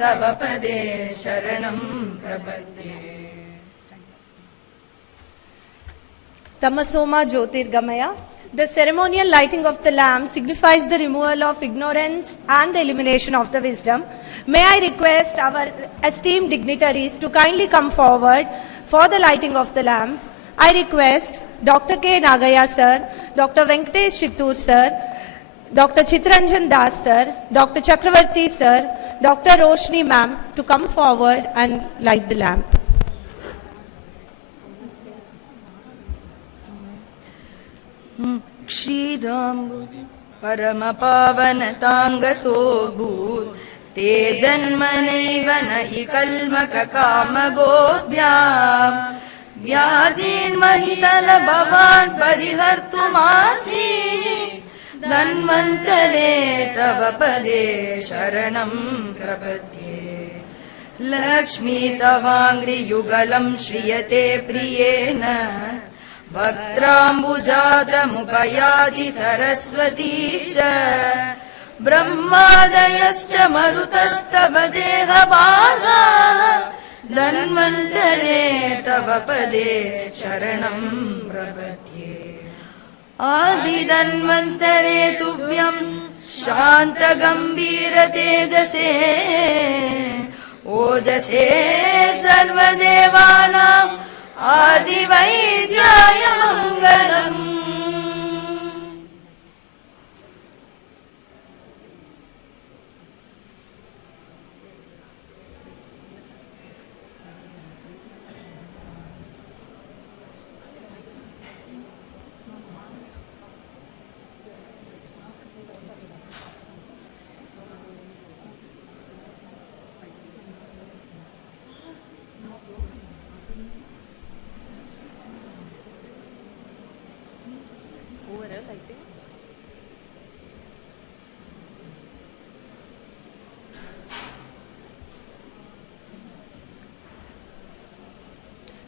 तव पदे शरणं प्रपद्ये। Tamasoma Jyotirgamaya. The ceremonial lighting of the lamp signifies the removal of ignorance and the illumination of the wisdom. May I request our esteemed dignitaries to kindly come forward for the lighting of the lamp. I request Dr. K. Nagaya sir, Dr. Venkatesh Chittur sir, Dr. Chitranjan Das sir, Dr. Chakravarti sir, Dr. Roshni ma'am to come forward and light the lamp. क्षीराम्बुधि परमपावनताङ्गतो भूत् ते जन्मनैव न हि कल्मककामगोभ्याम् व्याधीन्महितलभवान् परिहर्तुमासि धन्वन्तरे तव पदे शरणं प्रपद्ये। लक्ष्मी तवाङ्घ्रियुगलं श्रियते प्रियेण वक्त्राम्बुजातमुपयाति सरस्वती च ब्रह्मादयश्च मरुतस्तव देहभागाः धन्वन्तरे तव पदे शरणं प्रपद्ये। आदिधन्वन्तरे तुभ्यं शान्तगम्भीरतेजसे ओजसे सर्वदेवानां आदिवैद्याय मङ्गलम्।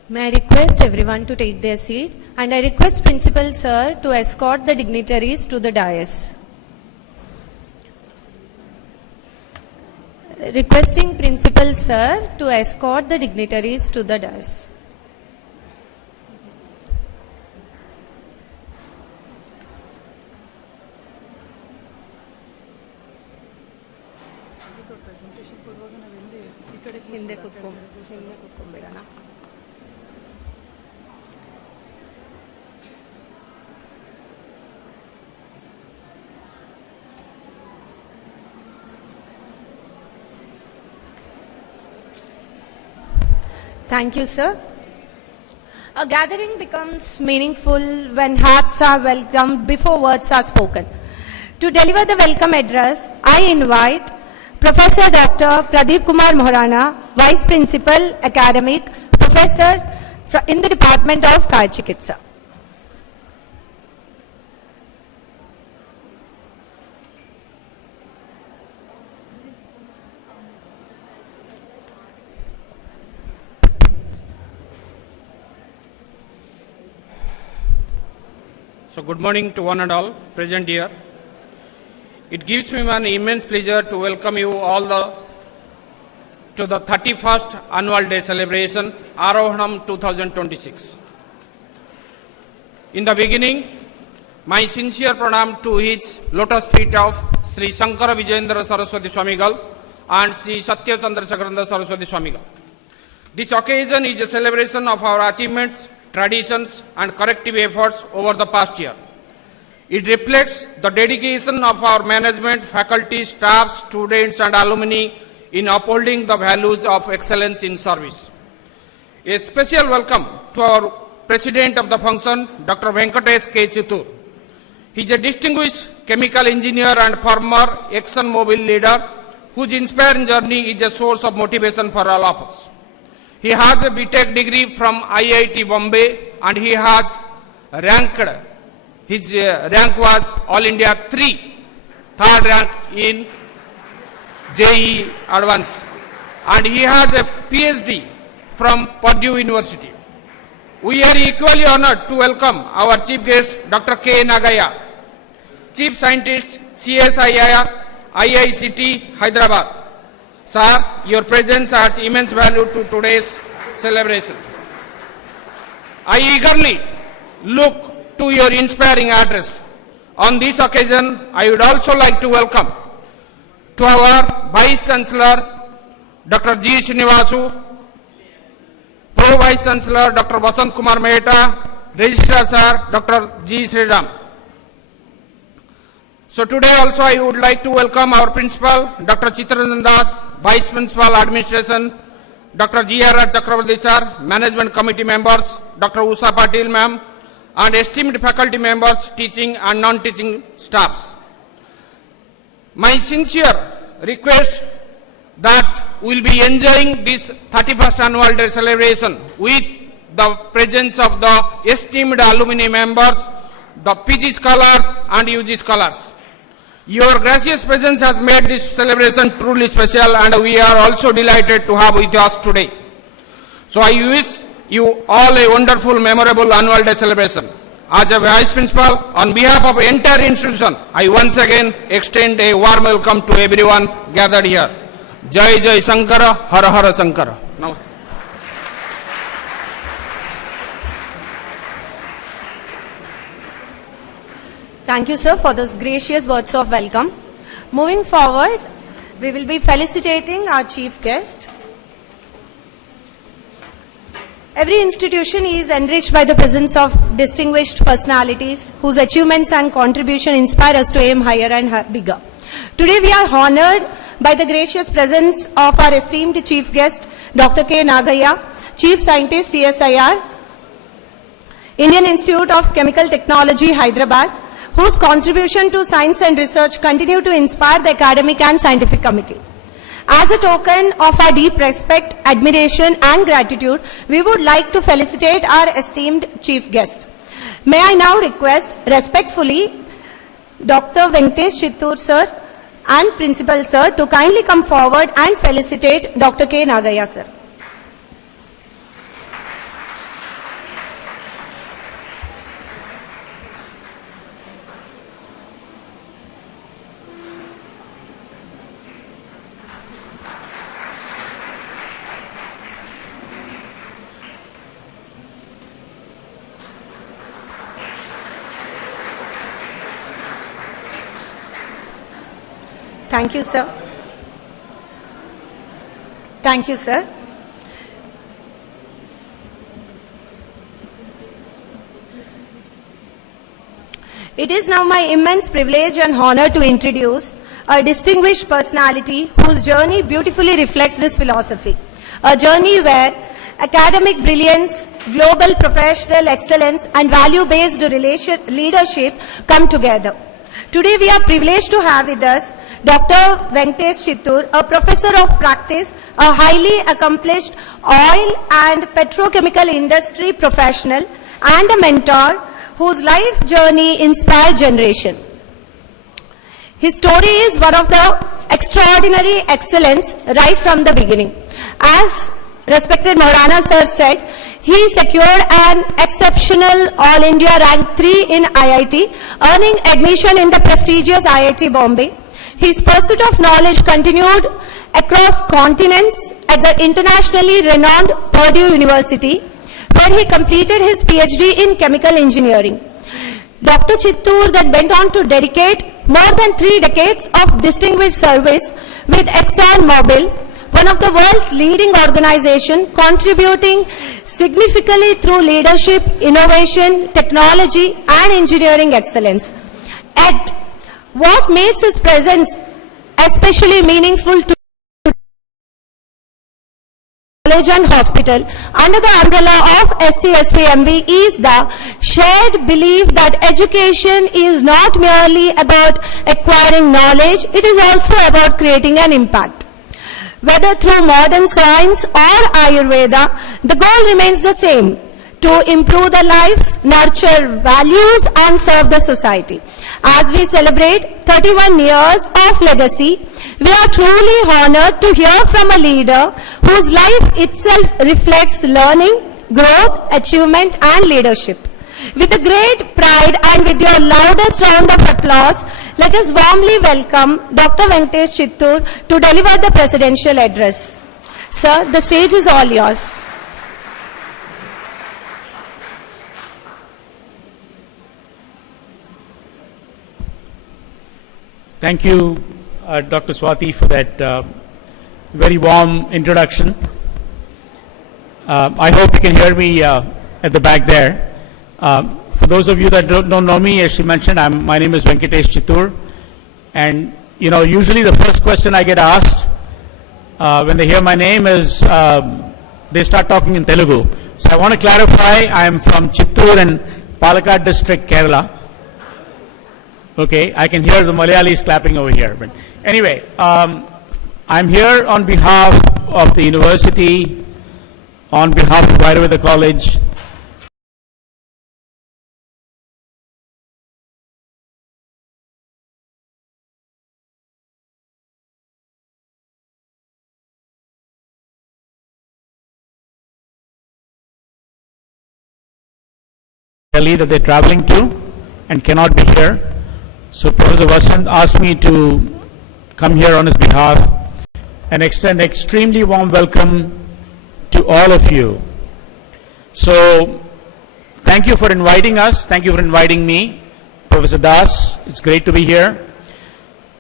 May I request everyone to take their seat, and I request Principal Sir to escort the dignitaries to the dais. Requesting Principal Sir to escort the dignitaries to the dais. Thank you, sir. A gathering becomes meaningful when hearts are welcomed before words are spoken. To deliver the welcome address, I invite Professor Dr. Pradeep Kumar Moharana, Vice Principal, Academic, Professor in the Department of Kaya Chikitsa. So good morning to one and all present here. It gives me an immense pleasure to welcome you all to the 31st Annual Day Celebration, Arohanam 2026. In the beginning, my sincere pranam to His lotus feet of Sri Shankara Vijayendra Saraswati Swamigal and Sri Satya Chandra Chakranda Saraswati Swamigal. This occasion is a celebration of our achievements, traditions and corrective efforts over the past year. It reflects the dedication of our management, faculty, staff, students and alumni in upholding the values of excellence in service. A special welcome to our President of the function, Dr. Venkatesh K. Chittur. He is a distinguished chemical engineer and former ExxonMobil leader whose inspiring journey is a source of motivation for all of us. He has a BTech degree from IIT Bombay and he has ranked, his rank was All India 3rd rank in JEE Advanced, and he has a PhD from Purdue University. We are equally honored to welcome our chief guest, Dr. K. Nagaya, Chief Scientist, CSIR, IICT, Hyderabad. Sir, your presence adds immense value to today's celebration. I eagerly look to your inspiring address. On this occasion, I would also like to welcome to our Vice Chancellor, Dr. G. Srinivasu, Pro Vice Chancellor, Dr. Vasant Kumar Mehta, Registrar Sir, Dr. G. Sriram. So today also I would like to welcome our Principal, Dr. Chittaranjan Das, Vice Principal Administration, Dr. G.R.R. Chakravarti Sir, Management Committee members, Dr. Usha Patil Ma'am, and esteemed faculty members, teaching and non-teaching staffs. My sincere request that we will be enjoying this 31st Annual Day celebration with the presence of the esteemed alumni members, the PG scholars and UG scholars. Your gracious presence has made this celebration truly special, and we are also delighted to have with us today. So I wish you all a wonderful, memorable Annual Day celebration. As a Vice Principal, on behalf of the entire institution, I once again extend a warm welcome to everyone gathered here. Jai Jai Sankara, Hara Hara Sankara. Namaste. Thank you, sir, for those gracious words of welcome. Moving forward, we will be felicitating our chief guest. Every institution is enriched by the presence of distinguished personalities whose achievements and contribution inspire us to aim higher and bigger. Today we are honored by the gracious presence of our esteemed chief guest, Dr. K. Nagaya, Chief Scientist, CSIR, Indian Institute of Chemical Technology, Hyderabad, whose contribution to science and research continue to inspire the academic and scientific committee. As a token of our deep respect, admiration and gratitude, we would like to felicitate our esteemed chief guest. May I now request respectfully Dr. Venkatesh Chittur sir and Principal sir to kindly come forward and felicitate Dr. K. Nagaya sir. Thank you, sir. Thank you, sir. It is now my immense privilege and honor to introduce a distinguished personality whose journey beautifully reflects this philosophy. A journey where academic brilliance, global professional excellence, and value-based leadership come together. Today we are privileged to have with us Dr. Venkatesh Chittur, a professor of practice, a highly accomplished oil and petrochemical industry professional, and a mentor whose life journey inspired generation. His story is one of the extraordinary excellence right from the beginning. As respected Maulana sir said, he secured an exceptional All India rank 3 in IIT, earning admission in the prestigious IIT Bombay. His pursuit of knowledge continued across continents at the internationally renowned Purdue University, where he completed his PhD in chemical engineering. Dr. Chittur then went on to dedicate more than 3 decades of distinguished service with ExxonMobil, one of the world's leading organizations, contributing significantly through leadership, innovation, technology, and engineering excellence. At what makes his presence especially meaningful to college and hospital under the umbrella of SCSVMV is the shared belief that education is not merely about acquiring knowledge, it is also about creating an impact. Whether through modern science or Ayurveda, the goal remains the same: to improve the lives, nurture values, and serve the society. As we celebrate 31 years of legacy, we are truly honored to hear from a leader whose life itself reflects learning, growth, achievement, and leadership. With a great pride and with your loudest round of applause, Let us warmly welcome Dr. Venkatesh Chittur to deliver the presidential address. Sir, the stage is all yours. Thank you, Dr. Swati, for that very warm introduction. I hope you can hear me at the back there. For those of you that don't know me, as she mentioned, my name is Venkatesh Chittur. And, you know, usually the first question I get asked when they hear my name is they start talking in Telugu. So I want to clarify, I am from Chittur in Palakkad district, Kerala. Okay, I can hear the Malayalis clapping over here. But anyway, I'm here on behalf of the university, on behalf of Ayurveda College. Delhi that they're traveling to and cannot be here. So Professor Vasant asked me to come here on his behalf and extend extremely warm welcome to all of you. So thank you for inviting us. Thank you for inviting me, Professor Das. It's great to be here.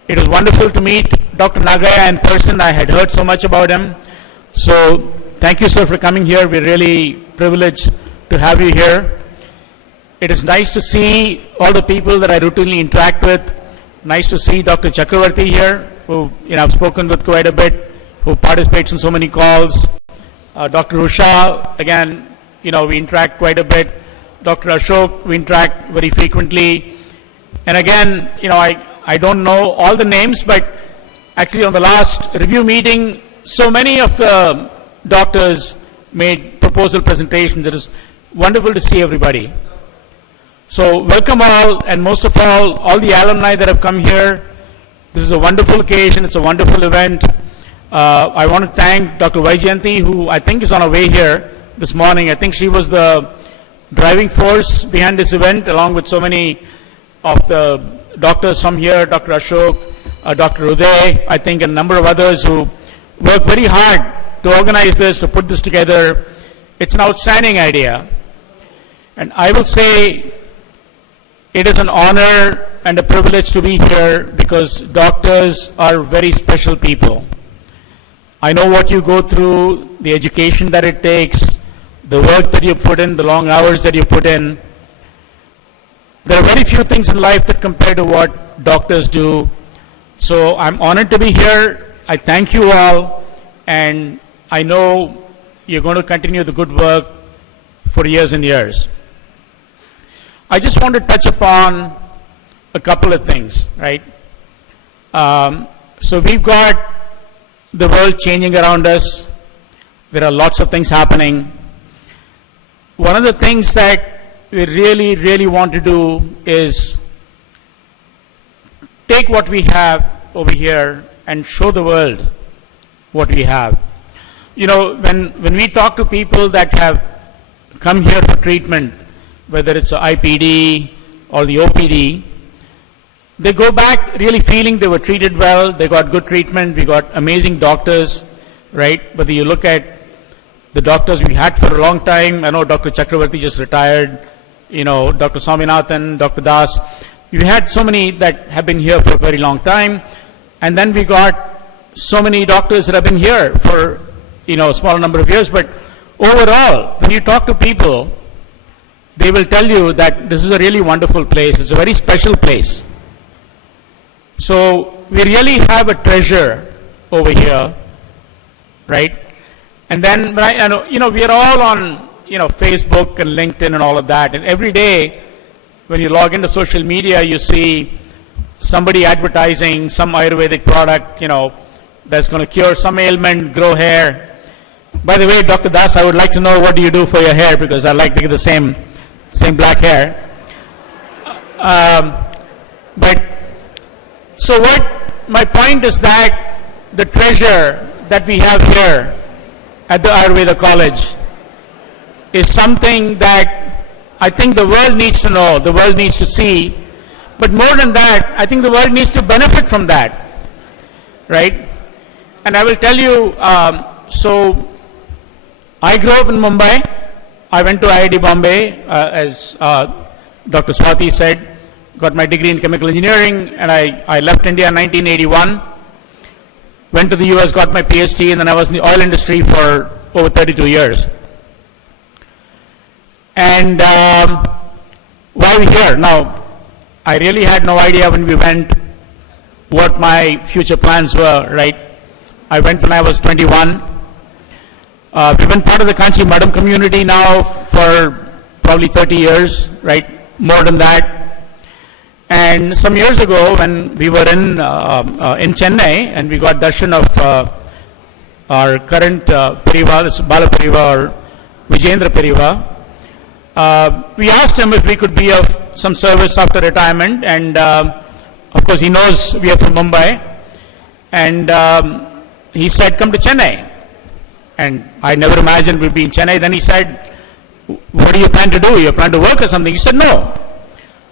It was wonderful to meet Dr. Nagaya in person. I had heard so much about him. So thank you, sir, for coming here. We're really privileged to have you here. It is nice to see all the people that I routinely interact with. Nice to see Dr. Chakravarti here, who I've spoken with quite a bit, who participates in so many calls. Dr. Usha, again, we interact quite a bit. Dr. Ashok, we interact very frequently. And again, I don't know all the names, but actually on the last review meeting, so many of the doctors made proposal presentations. It is wonderful to see everybody. So welcome all, and most of all the alumni that have come here. This is a wonderful occasion. It's a wonderful event. I want to thank Dr. Vaijayanti, who I think is on her way here this morning. I think she was the driving force behind this event, along with so many of the doctors from here, Dr. Ashok, Dr. Uday, I think, and a number of others who worked very hard to organize this, to put this together. It's an outstanding idea. And I will say, it is an honor and a privilege to be here because doctors are very special people. I know what you go through, the education that it takes, the work that you put in, the long hours that you put in. There are very few things in life that compare to what doctors do. So I'm honored to be here. I thank you all, and I know you're going to continue the good work for years and years. I just want to touch upon a couple of things, right? So we've got the world changing around us. There are lots of things happening. One of the things that we really, really want to do is take what we have over here and show the world what we have. When we talk to people that have come here for treatment, whether it's the IPD or the OPD, they go back really feeling they were treated well, they got good treatment, we got amazing doctors, right? Whether you look at the doctors we had for a long time, I know Dr. Chakravarti just retired, Dr. Swaminathan, Dr. Das, we had so many that have been here for a very long time, and then we got so many doctors that have been here for, a small number of years, but overall, when you talk to people, they will tell you that this is a really wonderful place. It's a very special place. So we really have a treasure over here, right? And then, we are all on, Facebook and LinkedIn and all of that. And every day, when you log into social media, you see somebody advertising some Ayurvedic product, that's going to cure some ailment, grow hair. By the way, Dr. Das, I would like to know what do you do for your hair, because I like to get the same black hair. But so my point is that the treasure that we have here at the Ayurveda College is something that I think the world needs to know, the world needs to see, But more than that, I think the world needs to benefit from that, right? And I will tell you, so I grew up in Mumbai. I went to IIT Bombay, as Dr. Swati said, got my degree in chemical engineering, and I left India in 1981, went to the US, got my PhD, and then I was in the oil industry for over 32 years. And why are we here? Now, I really had no idea when we went what my future plans were, right? I went when I was 21. We've been part of the Kanchi Madam community now for probably 30 years, right? More than that. And some years ago, when we were in Chennai, and we got darshan of our current Pariva, this Bala Pariva or Vijayendra Pariva, we asked him if we could be of some service after retirement, and of course he knows we are from Mumbai, and he said, come to Chennai. And I never imagined we'd be in Chennai. Then he said, what do you plan to do? You plan to work or something? He said, no.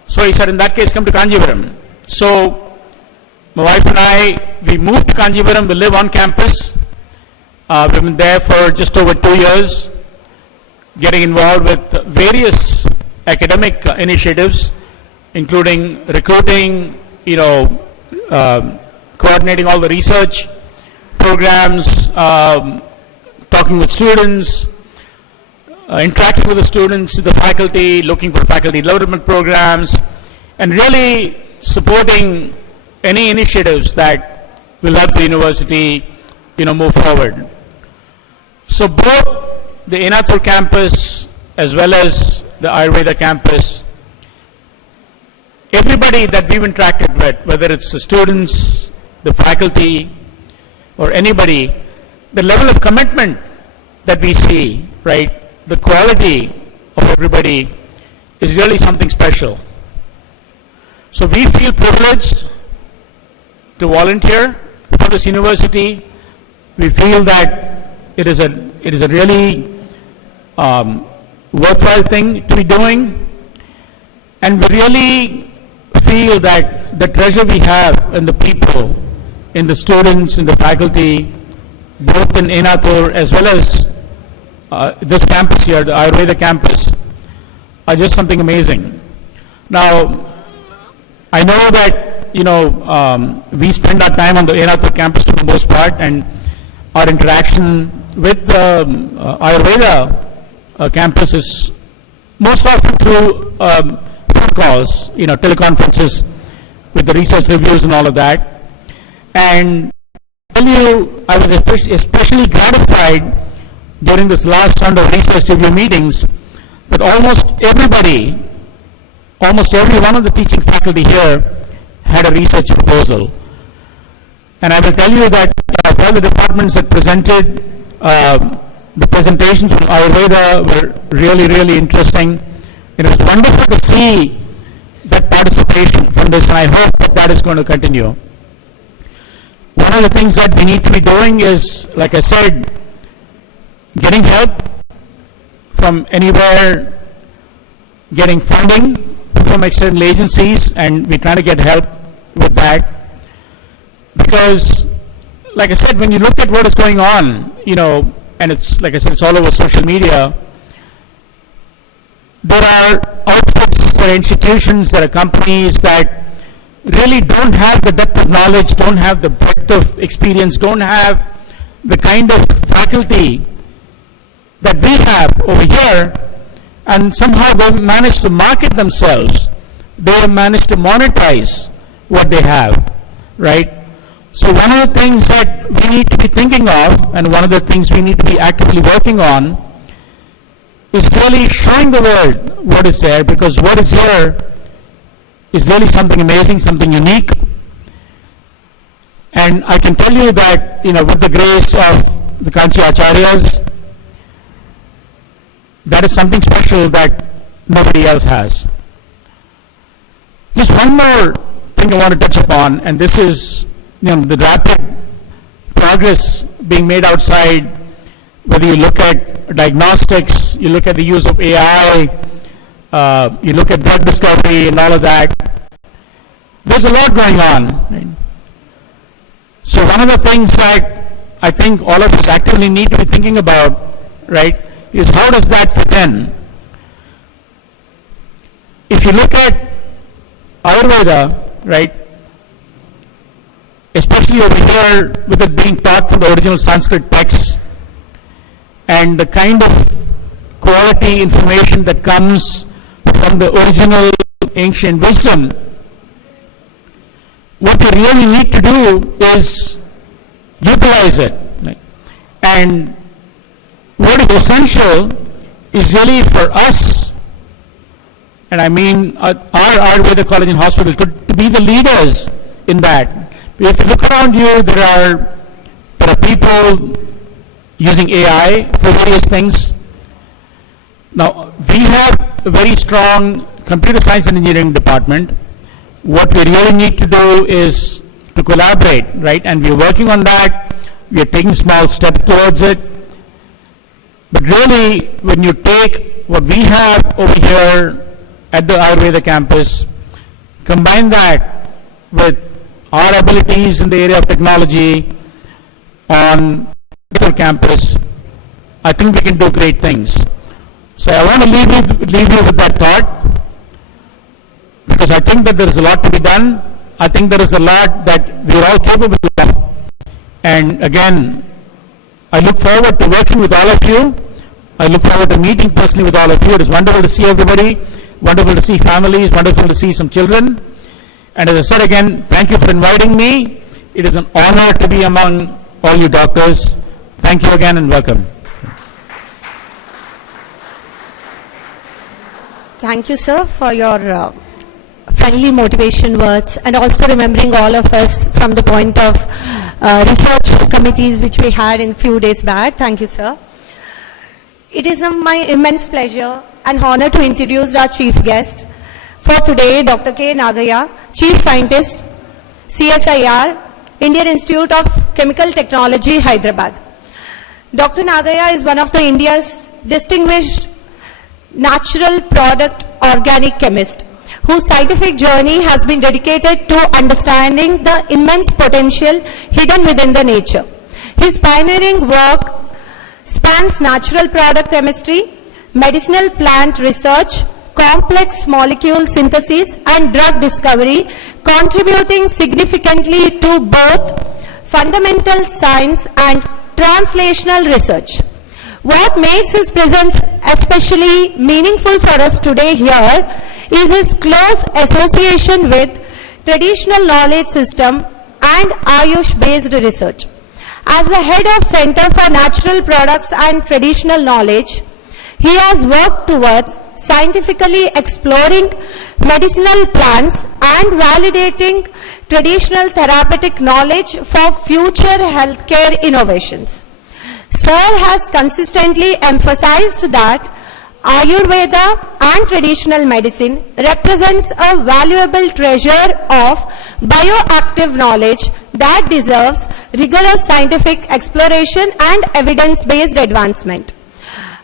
So he said, in that case, come to Kanjivaram. So my wife and I, we moved to Kanjivaram. We live on campus. We've been there for just over 2 years, getting involved with various academic initiatives, including recruiting, coordinating all the research programs, talking with students, interacting with the students, the faculty, looking for faculty development programs, and really supporting any initiatives that will help the university, move forward. So both the Inathur campus as well as the Ayurveda campus, everybody that we've interacted with, whether it's the students, the faculty, or anybody, the level of commitment that we see, right, the quality of everybody is really something special. So we feel privileged to volunteer for this university. We feel that it is a really worthwhile thing to be doing, and we really feel that the treasure we have in the people, in the students, in the faculty, both in Inathur as well as this campus here, the Ayurveda campus, are just something amazing. Now, I know that, we spend our time on the Inathur campus for the most part, and our interaction with the Ayurveda campus is most often through phone calls, teleconferences with the research reviews and all of that. And I tell you, I was especially gratified during this last round of research review meetings that almost every one of the teaching faculty here had a research proposal. And I will tell you that of all the departments that presented, the presentations from Ayurveda were really, really interesting. It was wonderful to see that participation from this, and I hope that is going to continue. One of the things that we need to be doing is, like I said, getting help from anywhere, getting funding from external agencies, and we're trying to get help with that. Because, like I said, when you look at what is going on, and it's, like I said, it's all over social media, there are outfits, there are institutions, there are companies that really don't have the depth of knowledge, don't have the breadth of experience, don't have the kind of faculty that we have over here, and somehow they manage to market themselves. They have managed to monetize what they have, right? So one of the things that we need to be thinking of, and one of the things we need to be actively working on, is really showing the world what is there, because what is here is really something amazing, something unique. And I can tell you that, with the grace of the Kanchi Acharyas, that is something special that nobody else has. Just one more thing I want to touch upon, and this is, the rapid progress being made outside, whether you look at diagnostics, you look at the use of AI, you look at drug discovery and all of that. there's a lot going on. Right? So one of the things that I think all of us actively need to be thinking about, right, is how does that fit in? If you look at Ayurveda, right, especially over here with it being taught from the original Sanskrit texts and the kind of quality information that comes from the original ancient wisdom, what we really need to do is utilize it. Right? And what is essential is really for us, and I mean our Ayurveda College and Hospital, to be the leaders in that. If you look around you, there are people using AI for various things. Now, we have a very strong computer science and engineering department. What we really need to do is to collaborate, right? And we're working on that. We are taking small steps towards it. But really, when you take what we have over here at the Ayurveda campus, combine that with our abilities in the area of technology on our campus, I think we can do great things. So I want to leave you with that thought, because I think that there is a lot to be done. I think there is a lot that we are all capable of. And again, I look forward to working with all of you. I look forward to meeting personally with all of you. It is wonderful to see everybody, wonderful to see families, wonderful to see some children. And as I said again, thank you for inviting me. It is an honor to be among all you doctors. Thank you again and welcome. Thank you, sir, for your friendly motivation words, and also remembering all of us from the point of research committees which we had in few days back. Thank you, sir. It is my immense pleasure and honor to introduce our chief guest for today, Dr. K. Nagaya, Chief Scientist, CSIR, Indian Institute of Chemical Technology, Hyderabad. Dr. Nagaya is one of the India's distinguished natural product organic chemist, whose scientific journey has been dedicated to understanding the immense potential hidden within the nature. His pioneering work spans natural product chemistry, medicinal plant research, complex molecule synthesis and drug discovery, contributing significantly to both fundamental science and translational research. What makes his presence especially meaningful for us today here is his close association with traditional knowledge system and Ayush-based research. As the head of Center for Natural Products and Traditional Knowledge, he has worked towards scientifically exploring medicinal plants and validating traditional therapeutic knowledge for future healthcare innovations. Sir has consistently emphasized that Ayurveda and traditional medicine represents a valuable treasure of bioactive knowledge that deserves rigorous scientific exploration and evidence-based advancement.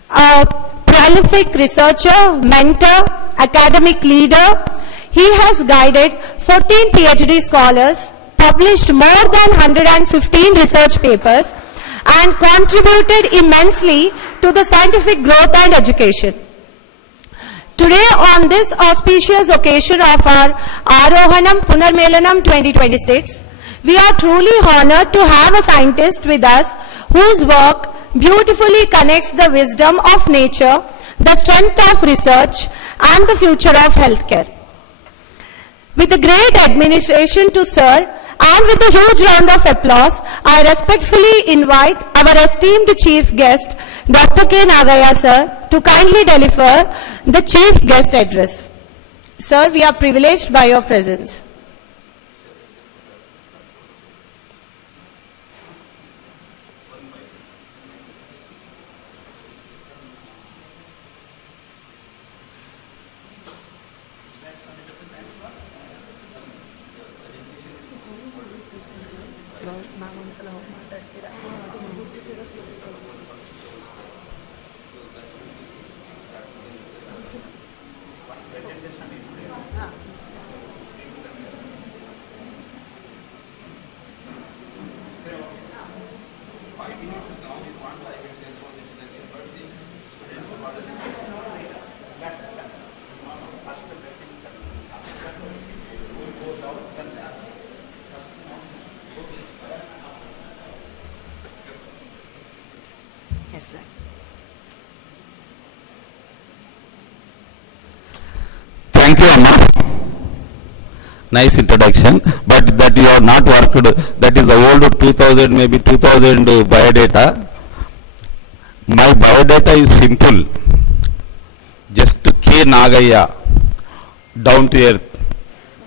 A prolific researcher, mentor, academic leader, he has guided 14 PhD scholars, published more than 115 research papers, and contributed immensely to the scientific growth and education. Today, on this auspicious occasion of our Arohanam Punarmelanam 2026, we are truly honored to have a scientist with us whose work beautifully connects the wisdom of nature, the strength of research, and the future of healthcare. With a great admiration to Sir, and with a huge round of applause, I respectfully invite our esteemed chief guest, Dr. K. Nagaya sir, to kindly deliver the chief guest address. Sir, we are privileged by your presence. Yes, sir. Thank you, Amma. Nice introduction, but that you have not worked, that is the old 2000, maybe 2000 biodata. My biodata is simple. Just K. Nagaya, down to earth.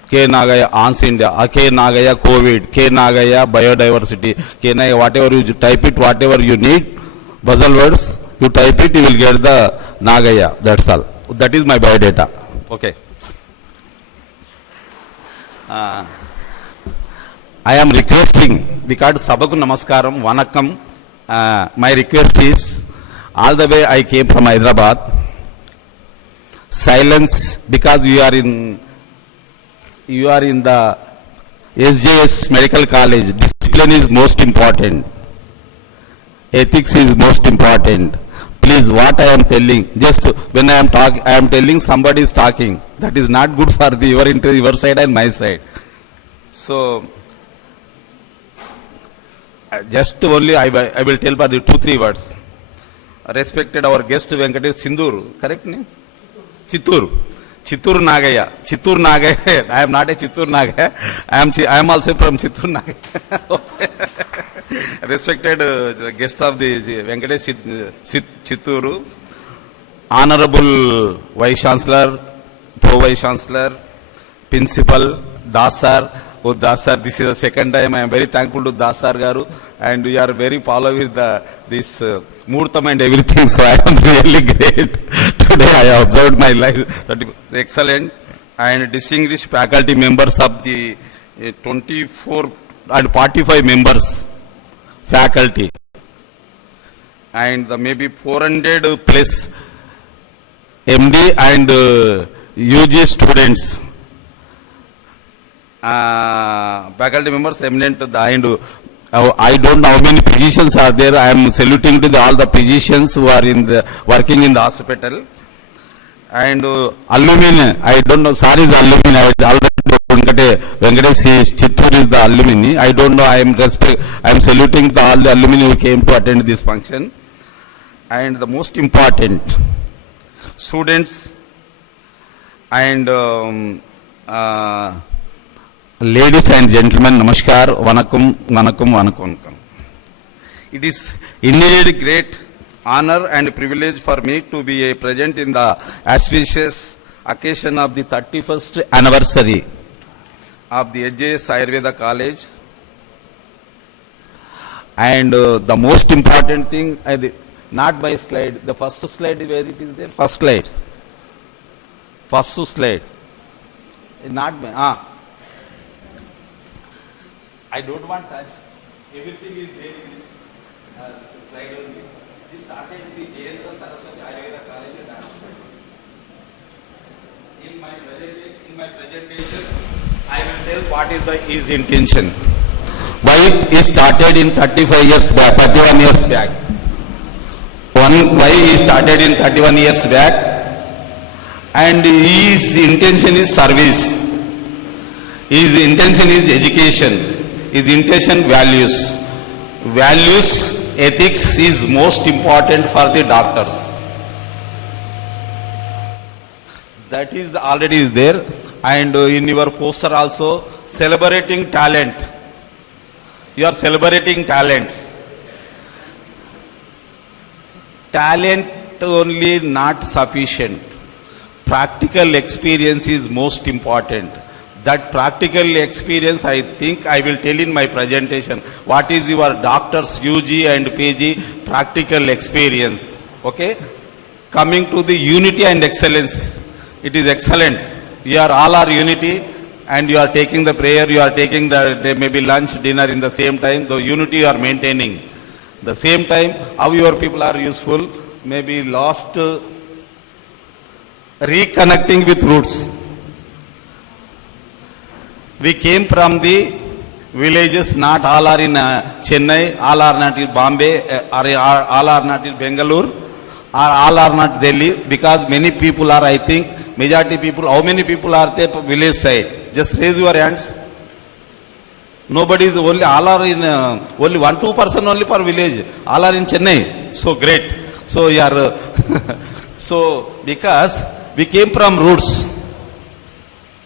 K. Nagaya, ANS India, K. Nagaya, COVID, K. Nagaya, biodiversity, K. Nagaya, whatever you type it, whatever you need, puzzle words, you type it, you will get the Nagaya, that's all. That is my biodata. Okay. I am requesting, because Sabaku Namaskaram, Vanakam, my request is, all the way I came from Hyderabad, silence, because you are in the SJS Medical College, discipline is most important, ethics is most important. Please, what I am telling, just when I am telling somebody is talking, that is not good for your side and my side. So, just only I will tell for the 2-3 words. Respected our guest Venkatesh Sindur, correct name? Chittur Nagaya. Chittur Nagaya. I am not a Chittur Nagaya. I am also from Chittur Nagaya. Respected guest of the Venkatesh Chitturu, Honorable Vice Chancellor, Pro Vice Chancellor, Principal, Das Sir. Oh, Das Sir, this is the second time I am very thankful to Das Sir Garu, and we are very follow with this Murtam and everything, so I am really great. Today I have observed my life, that is excellent, and distinguished faculty members of the 24 and 45 members. Faculty and the maybe 400 plus MD and UG students, faculty members, eminent, and I don't know how many physicians are there. I am saluting to all the physicians who are working in the hospital, and alumni. I don't know. Sir is alumni. I already Venkatesh Chittur is the alumni. I don't know. I am saluting all the alumni who came to attend this function. And the most important, students and ladies and gentlemen, namaskar, vanakkam. It is indeed great honor and privilege for me to be present in the auspicious occasion of the 31st anniversary of the SJS Ayurveda College. And the most important thing, not by slide, the first slide where it is there, first slide, not by, I don't want touch, everything is there in this slide only. This started Sri Jayendra Saraswati Ayurveda College and in my presentation, I will tell what is his intention. Why he started in 31 years back. Why he started in 31 years back, and his intention is service. His intention is education. His intention values. Values, ethics is most important for the doctors. That is already is there. And in your poster also, celebrating talent. You are celebrating talents. Talent only not sufficient. Practical experience is most important. That practical experience, I think I will tell in my presentation. What is your doctor's UG and PG practical experience? Okay? Coming to the unity and excellence. It is excellent. You are all are unity, and you are taking the prayer, you are taking the maybe lunch, dinner in the same time. The unity you are maintaining. The same time, how your people are useful, maybe lost, reconnecting with roots. We came from the villages, not all are in Chennai, all are not in Bombay, all are not in Bangalore, or all are not Delhi, because many people are, I think, majority people, how many people are there village side? Just raise your hands. Nobody is only, all are in, only 1-2% only per village. All are in Chennai. So great. So you are, so because we came from roots.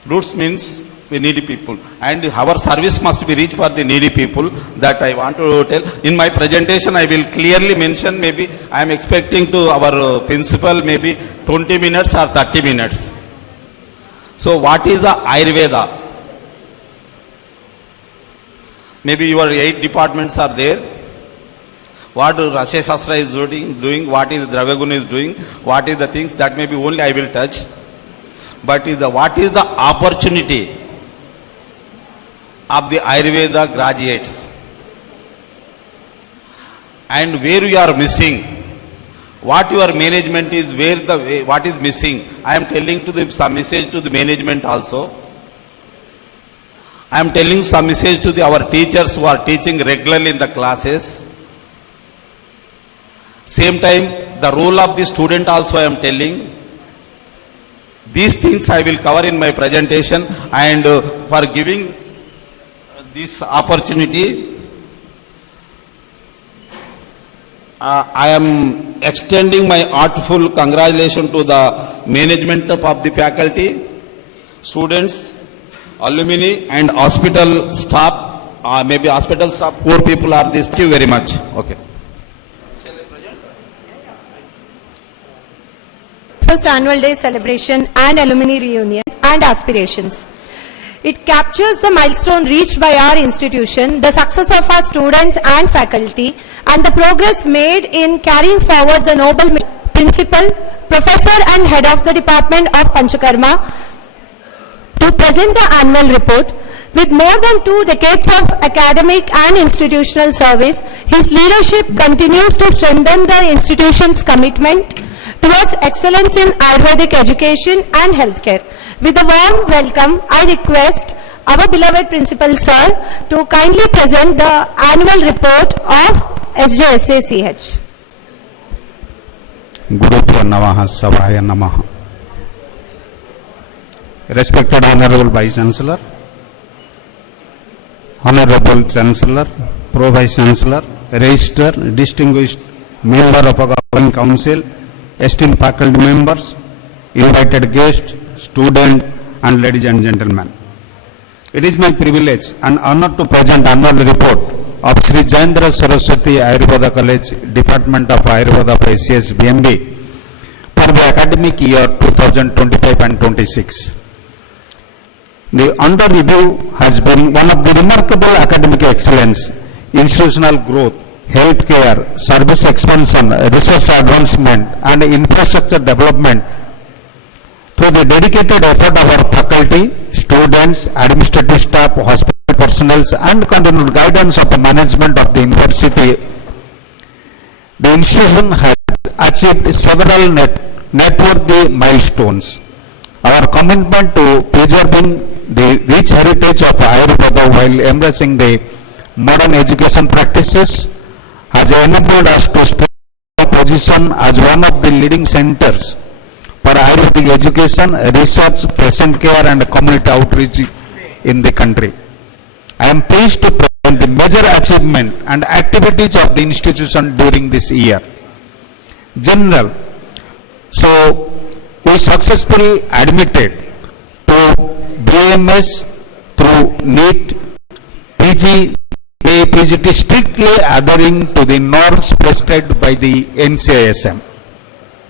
Roots means we needy people. And our service must be reached for the needy people. That I want to tell. In my presentation, I will clearly mention, maybe I am expecting to our principal maybe 20 minutes or 30 minutes. So what is the Ayurveda? Maybe your 8 departments are there. What SJSACH is doing, what is Dravyaguna is doing, what is the things that maybe only I will touch. But what is the opportunity of the Ayurveda graduates? And where you are missing, what your management is, what is missing. I am telling to some message to the management also. I am telling some message to our teachers who are teaching regularly in the classes. Same time, the role of the student also I am telling. These things I will cover in my presentation, and for giving this opportunity, I am extending my heartful congratulations to the management of the faculty, students, alumni and hospital staff, maybe hospital staff, 4 people are this. Thank you very much. Okay. First annual day celebration and alumni reunions and aspirations. It captures the milestone reached by our institution, the success of our students and faculty, and the progress made in carrying forward the noble principal, professor and head of the Department of Panchakarma to present the annual report. With more than 2 decades of academic and institutional service, his leadership continues to strengthen the institution's commitment towards excellence in Ayurvedic education and healthcare. With a warm welcome, I request our beloved Principal Sir to kindly present the annual report of SJSACH. Gurubhyo Namaha Savaya Namaha. Respected Honorable Vice Chancellor, Honorable Chancellor, Pro Vice Chancellor, Registrar, distinguished member of our Governing Council, esteemed faculty members, invited guests, students and ladies and gentlemen. It is my privilege and honor to present annual report of Sri Jayendra Saraswati Ayurveda College, Department of Ayurveda of SCS BMB for the academic year 2025 and 26. The under review has been one of the remarkable academic excellence, institutional growth, healthcare, service expansion, research advancement and infrastructure development through the dedicated effort of our faculty, students, administrative staff, hospital personnel and continued guidance of the management of the university. The institution has achieved several noteworthy milestones. Our commitment to preserving the rich heritage of Ayurveda while embracing the modern education practices has enabled us to stay in a position as one of the leading centers for Ayurvedic education, research, patient care and community outreach in the country. I am pleased to present the major achievement and activities of the institution during this year. General, so we successfully admitted to BMS through NEET, PG, PGT strictly adhering to the norms prescribed by the NCISM.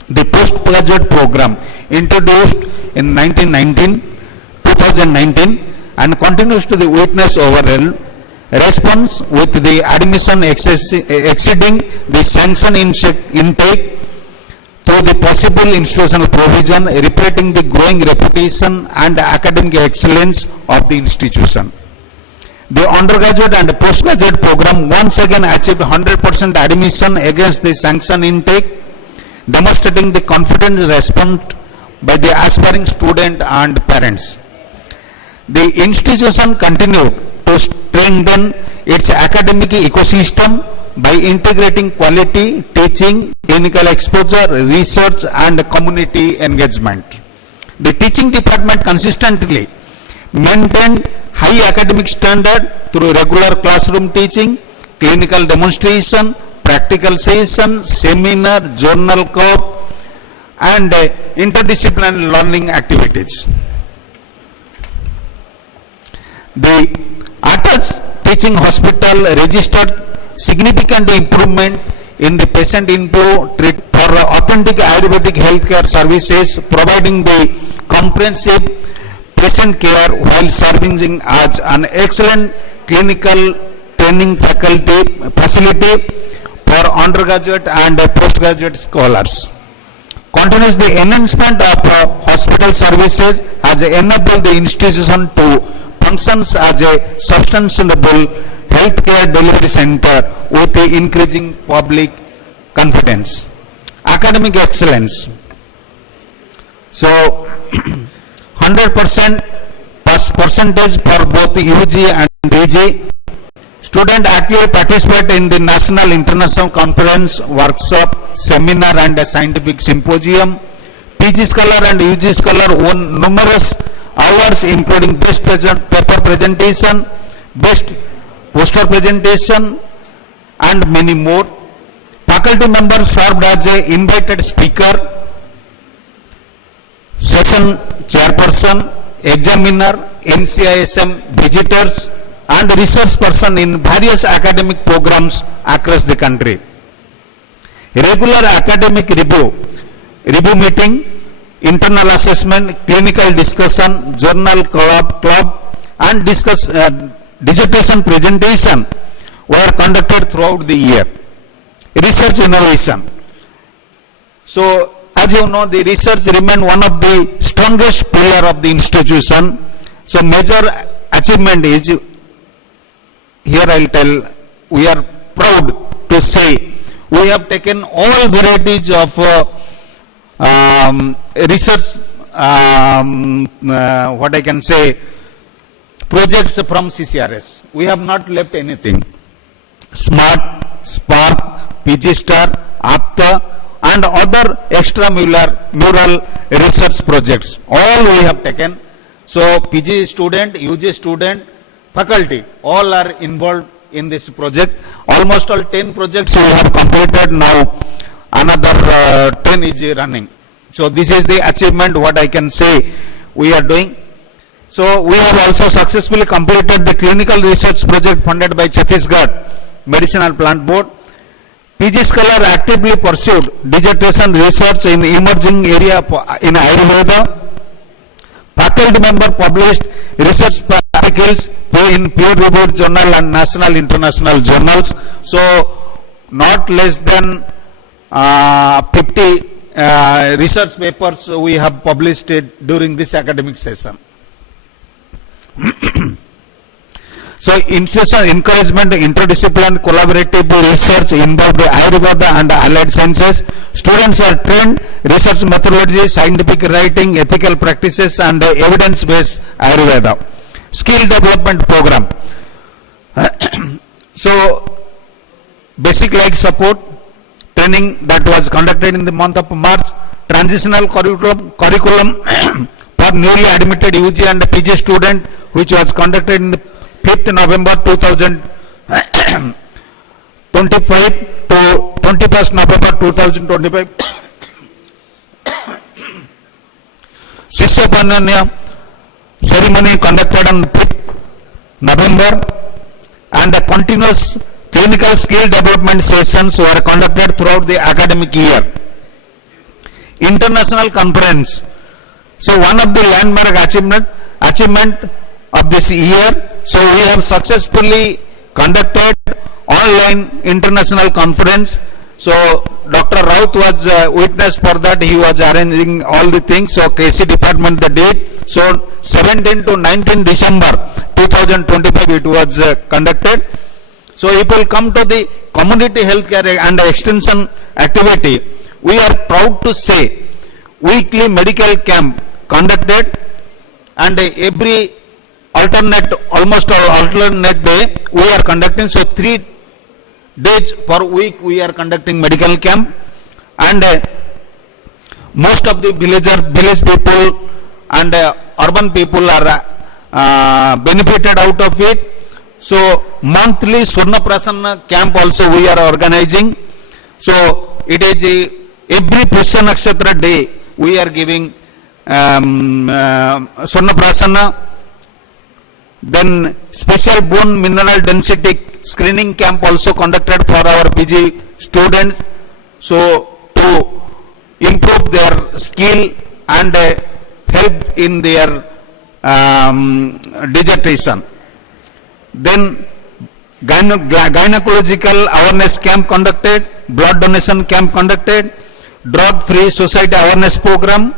The postgraduate program introduced in 2019 and continues to the witness overall response with the admission exceeding the sanction intake through the possible institutional provision, reflecting the growing reputation and academic excellence of the institution. The undergraduate and postgraduate program once again achieved 100% admission against the sanction intake, demonstrating the confident response by the aspiring student and parents. The institution continued to strengthen its academic ecosystem by integrating quality teaching, clinical exposure, research and community engagement. The teaching department consistently maintained high academic standard through regular classroom teaching, clinical demonstration, practical session, seminar, journal club, and interdisciplinary learning activities. The ATAS teaching hospital registered significant improvement in the patient inflow for authentic Ayurvedic healthcare services, providing the comprehensive patient care while serving as an excellent clinical training facility for undergraduate and postgraduate scholars. Continues the enhancement of hospital services has enabled the institution to function as a sustainable healthcare delivery center with the increasing public confidence. Academic excellence. So 100% percentage for both UG and PG. Student actively participate in the national international conference, workshop, seminar and scientific symposium. PG scholar and UG scholar won numerous awards including best paper presentation, best poster presentation and many more. Faculty members served as a invited speaker, session chairperson, examiner, NCISM visitors and research person in various academic programs across the country. Regular academic review meeting, internal assessment, clinical discussion, journal club and dissertation presentation were conducted throughout the year. Research innovation. So, as you know, the research remains one of the strongest pillar of the institution. So, major achievement is, here I will tell, we are proud to say we have taken all varieties of research, what I can say, projects from CCRS. We have not left anything. SMART, SPARK, PG Star, APTA and other extramural research projects. All we have taken. So PG student, UG student, faculty, all are involved in this project. Almost all 10 projects we have completed now. Another 10 is running. So this is the achievement what I can say we are doing. So we have also successfully completed the clinical research project funded by Chhattisgarh Medicinal Plant Board. PG scholar actively pursued dissertation research in emerging area in Ayurveda. Faculty member published research articles in peer-reviewed journal and national international journals. So not less than 50 research papers we have published during this academic session. So institutional encouragement, interdisciplinary collaborative research involve the Ayurveda and allied sciences. Students are trained research methodology, scientific writing, ethical practices and evidence-based Ayurveda. Skill development program. So basic life support training that was conducted in the month of March. Transitional curriculum for newly admitted UG and PG student which was conducted in the 5th November 2025 to 21st November 2025. Shishyapananya ceremony conducted on 5th November and the continuous clinical skill development sessions were conducted throughout the academic year. International conference. So one of the landmark achievement of this year. So we have successfully conducted online international conference. So Dr. Raut was witness for that. He was arranging all the things. So KC department the date. So 17 to 19 December 2025 it was conducted. So if we come to the community healthcare and extension activity, we are proud to say weekly medical camp conducted and every almost alternate day we are conducting. So 3 days per week we are conducting medical camp and most of the village people and urban people are benefited out of it. So monthly Swarna Prasanna camp also we are organizing. So it is every Pushya Nakshatra day we are giving Swarna Prasanna. Then special bone mineral density screening camp also conducted for our PG students. So to improve their skill and help in their dissertation. Then gynecological awareness camp conducted, blood donation camp conducted, drug free society awareness program,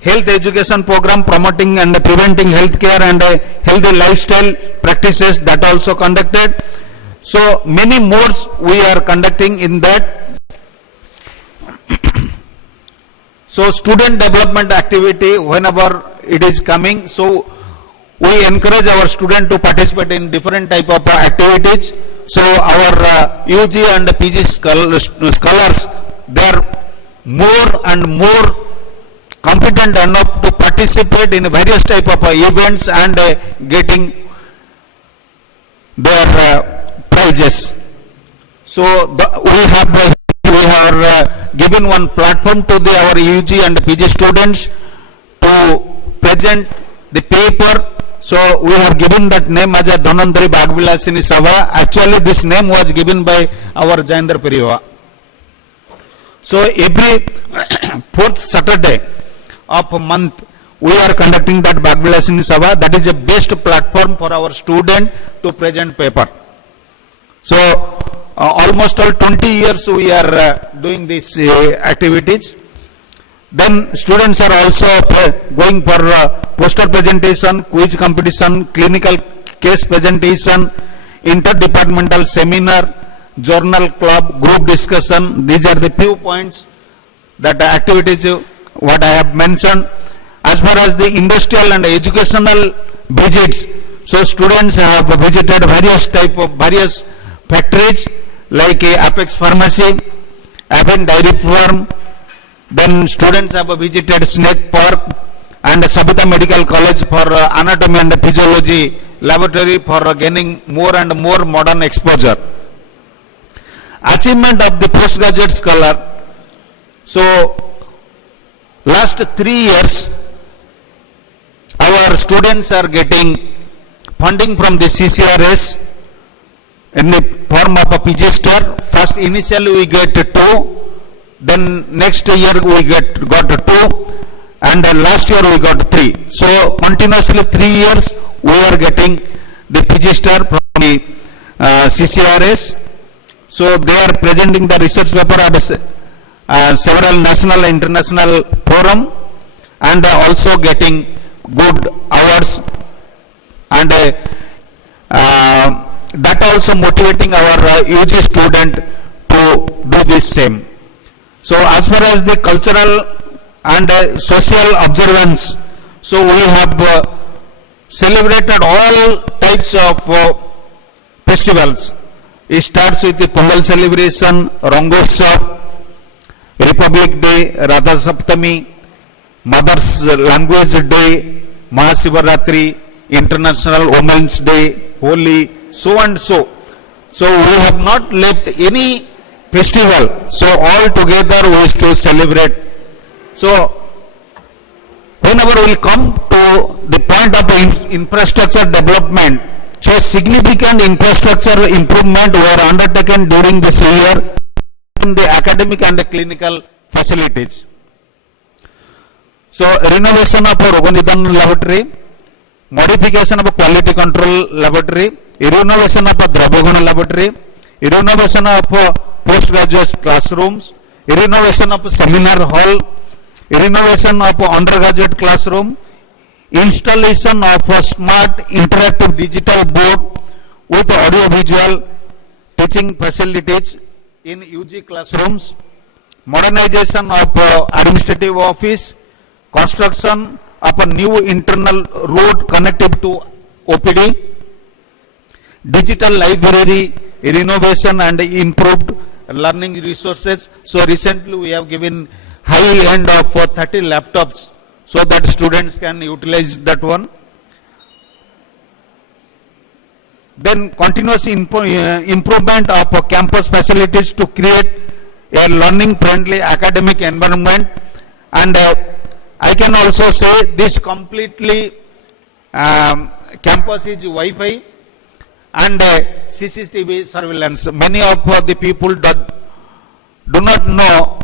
health education program promoting and preventing health care and healthy lifestyle practices that also conducted. So many more we are conducting in that. So student development activity whenever it is coming, so we encourage our student to participate in different type of activities. So our UG and PG scholars, they are more and more competent enough to participate in various type of events and getting their prizes. So we have given one platform to our UG and PG students to present the paper. So we have given that name as a Dhanantari Bhagvilasini Sabha. Actually this name was given by our Jayendra Periva. So every fourth Saturday of a month we are conducting that Bhagvilasini Sabha. That is the best platform for our student to present paper. So almost all 20 years we are doing these activities. Then students are also going for poster presentation, quiz competition, clinical case presentation, interdepartmental seminar, journal club, group discussion. These are the few points that activities what I have mentioned. As far as the industrial and educational visits, so students have visited various factories like Apex Pharmacy, Aven Dairy Farm. Then students have visited Snake Park and Sabita Medical College for anatomy and physiology laboratory for gaining more and more modern exposure. Achievement of the postgraduate scholar. So last 3 years our students are getting funding from the CCRS in the form of a PG star. First initially we get 2, then next year we got 2, and last year we got 3. So continuously 3 years we are getting the PG star from the CCRS. So they are presenting the research paper at several national and international forum and also getting good awards, and that also motivating our UG student to do this same. So as far as the cultural and social observance, so we have celebrated all types of festivals. It starts with the Pongal celebration, Rangotsav, Republic Day, Radha Saptami, Mother's Language Day, Mahasivaratri, International Women's Day, Holi, so and so. So we have not left any festival. So all together we used to celebrate. So whenever we come to the point of infrastructure development, so significant infrastructure improvement were undertaken during this year in the academic and the clinical facilities. So renovation of a Roganidan laboratory, modification of a quality control laboratory, renovation of a Dravaguna laboratory, renovation of postgraduate classrooms, renovation of a seminar hall, renovation of a undergraduate classroom, installation of a smart interactive digital board with audio visual teaching facilities in UG classrooms, modernization of administrative office, construction of a new internal road connected to OPD, digital library renovation and improved learning resources. So recently we have given high end of 30 laptops so that students can utilize that one. then continuous improvement of campus facilities to create a learning-friendly academic environment. And I can also say this completely campus is Wi-Fi and CCTV surveillance. Many of the people do not know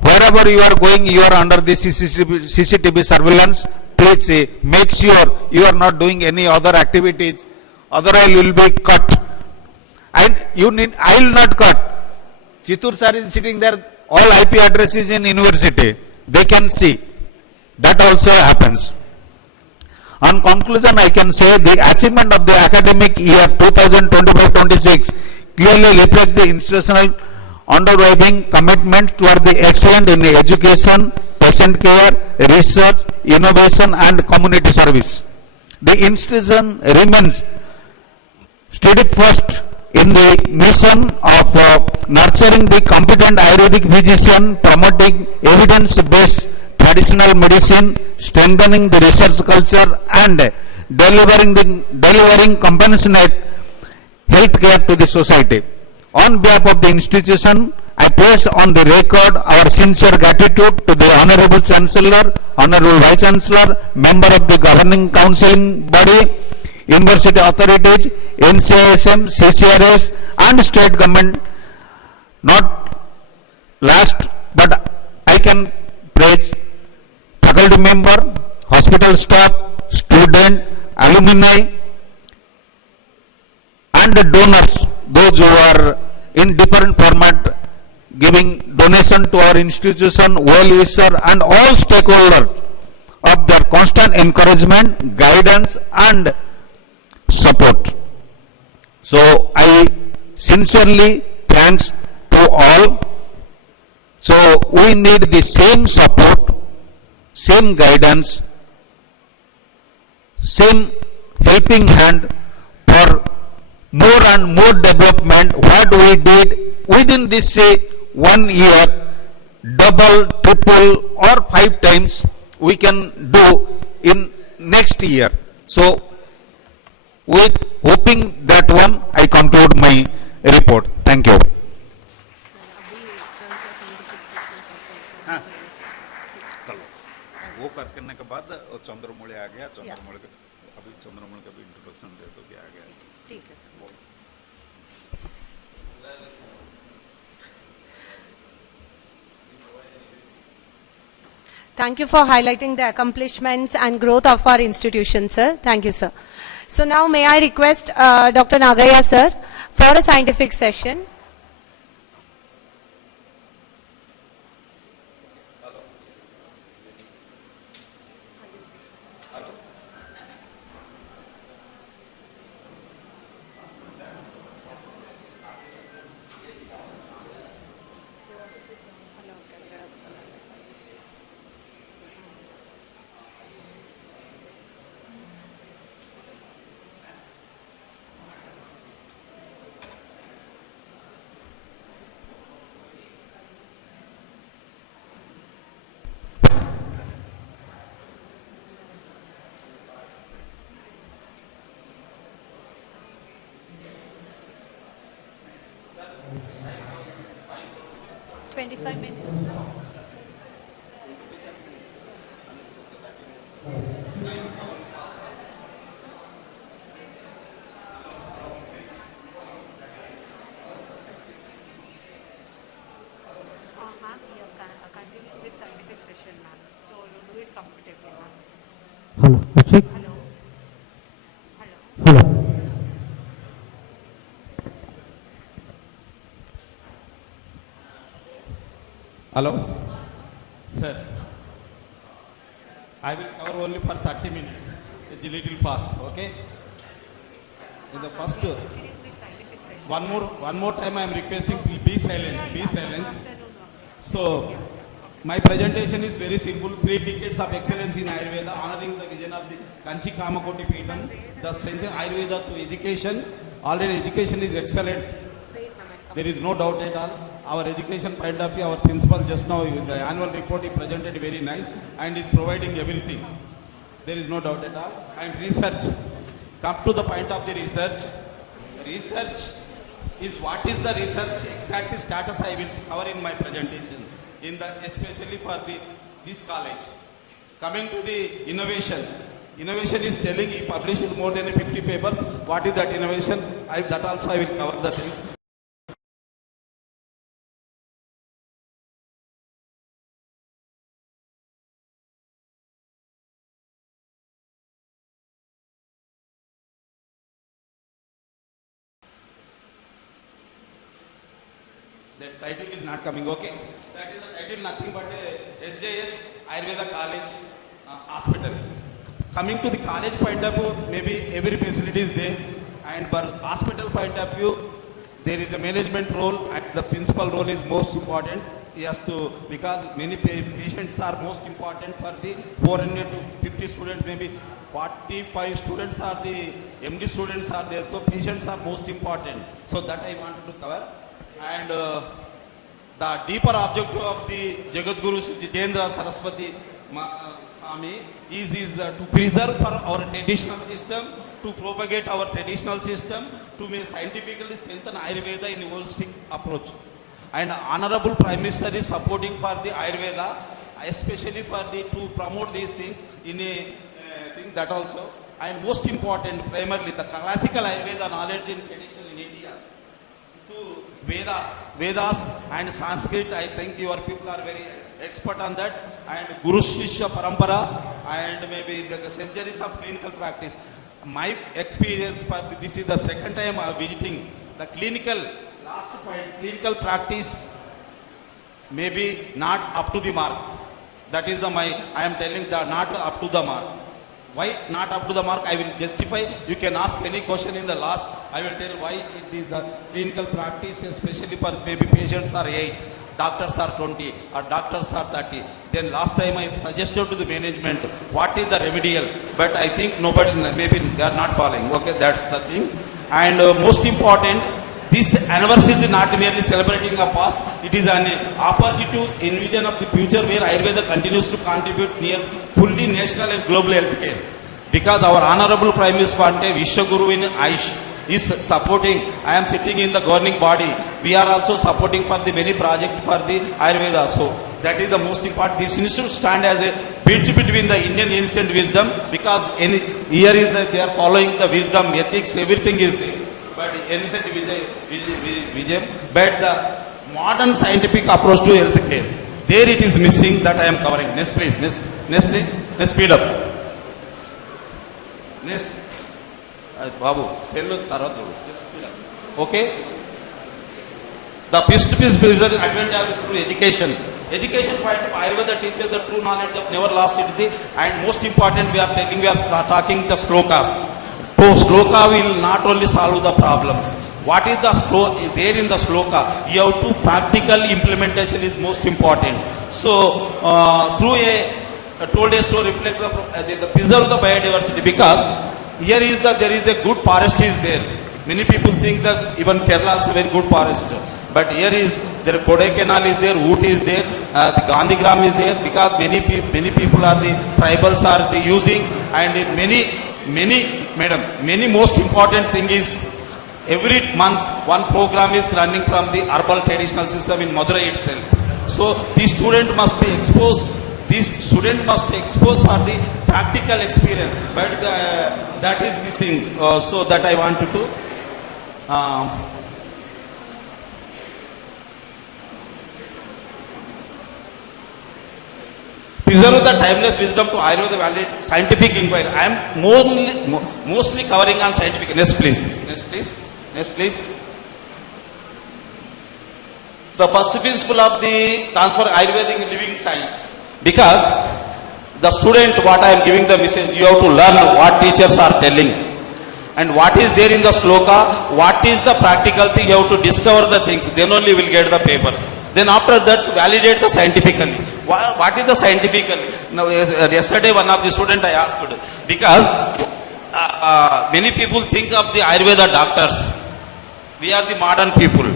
wherever you are going, you are under the CCTV surveillance. Please make sure you are not doing any other activities, otherwise you will be cut. And I will not cut. Chittur sir is sitting there, all IP addresses in university, they can see. That also happens. On conclusion, I can say the achievement of the academic year 2025-26 clearly reflects the institutional underwriting commitment toward the excellence in the education, patient care, research, innovation and community service. The institution remains steadfast in the mission of nurturing the competent Ayurvedic physician, promoting evidence-based traditional medicine, strengthening the research culture and delivering compassionate health care to the society. On behalf of the institution, I place on the record our sincere gratitude to the Honorable Chancellor, Honorable Vice Chancellor, member of the Governing Council body, University authorities, NCISM, CCRS and state government. Not last, but I can praise faculty member, hospital staff, student, alumni and the donors, those who are in different format giving donation to our institution, well-wisher and all stakeholders of their constant encouragement, guidance and support. So I sincerely thanks to all. So we need the same support, same guidance, same helping hand for more and more development. What we did within this 1 year, double, triple or 5 times we can do in next year. So with hoping that one, I conclude my report. Thank you. वो करने के बाद चंद्रमौली आ गया, चंद्रमौली का अभी चंद्रमौली का भी introduction दे तो क्या आ गया. ठीक है sir. Thank you for highlighting the accomplishments and growth of our institution, sir. Thank you, sir. So now may I request Dr. Nagaya, sir, for a scientific session. Hello, Ashik. Hello. Hello. Sir, I will cover only for 30 minutes. It's a little fast, okay? In the first, one more time I am requesting, be silence. So, my presentation is very simple. 3 decades of excellence in Ayurveda, honoring the vision of the Kanchi Kamakoti Peetham, the strength in Ayurveda to education. Already education is excellent. There is no doubt at all. Our education point of view, our principal just now, the annual report he presented very nice and is providing everything. There is no doubt at all. And research, come to the point of the research. research is what is the research exactly status I will cover in my presentation, especially for this college. Coming to the innovation. Innovation is telling he published more than 50 papers. What is that innovation? That also I will cover the things. The title is not coming, okay? That is the title, nothing but SJS Ayurveda College Hospital. Coming to the college point of view, maybe every facility is there, and for hospital point of view, there is a management role, and the principal role is most important. He has to, because many patients are most important for the 400 to 50 students, maybe 45 students are the MD students are there, so patients are most important. So that I wanted to cover. And the deeper objective of the Jagadguru Jitendra Saraswati Swami is to preserve for our traditional system, to propagate our traditional system, to make scientifically strengthen Ayurveda in a holistic approach. And Honorable Prime Minister is supporting for the Ayurveda, especially for to promote these things in a thing that also. And most important, primarily the classical Ayurveda knowledge and tradition in India. Vedas and Sanskrit, I think your people are very expert on that, and Guru Shishya Parampara, and maybe the centuries of clinical practice. My experience, this is the second time I am visiting the last point, clinical practice maybe not up to the mark. That is I am telling that not up to the mark. Why not up to the mark? I will justify. You can ask any question in the last. I will tell why it is the clinical practice, especially for maybe patients are 8, doctors are 20, or doctors are 30. Then last time I suggested to the management, what is the remedial? But I think nobody, maybe they are not following. Okay, that's the thing. And most important, this anniversary is not merely celebrating a past, it is an opportunity to envision of the future where Ayurveda continues to contribute near fully national and global healthcare. Because our Honorable Prime Minister Vishwaguru in Aish is supporting, I am sitting in the governing body, we are also supporting for the many projects for the Ayurveda. So that is the most important. This needs to stand as a bridge between the Indian ancient wisdom, because here is that they are following the wisdom, ethics, everything is there. But ancient wisdom, but the modern scientific approach to healthcare, there it is missing, that I am covering. Next please, next please, next speed up. Next, Babu, just speed up. Okay? The first piece is advantage through education. Education point of Ayurveda teaches the true knowledge of never lost its, and most important we are talking the slokas. So sloka will not only solve the problems. What is the sloka? There in the sloka, you have to practical implementation is most important. So through told a story reflect the preserve the biodiversity, because there is a good forest is there. Many people think that even Kerala is a very good forest, but here is there Kodaikanal is there, Ooty is there, the Gandhigram is there, because many people are the tribals are the using, and many most important thing is every month one program is running from the herbal traditional system in Madurai itself. So these student must be exposed. These student must be exposed for the practical experience, but that is missing. So that I wanted to. Preserve the timeless wisdom to Ayurveda valid scientific inquiry. I am mostly covering on scientific. Next please. The first principle of the transfer Ayurvedic living science. Because the student, what I am giving the message, you have to learn what teachers are telling. And what is there in the sloka, what is the practical thing, you have to discover the things. Then only you will get the paper. Then after that, validate the scientifically. What is the scientifically? Now, yesterday one of the student I asked, because many people think of the Ayurveda doctors. We are the modern people.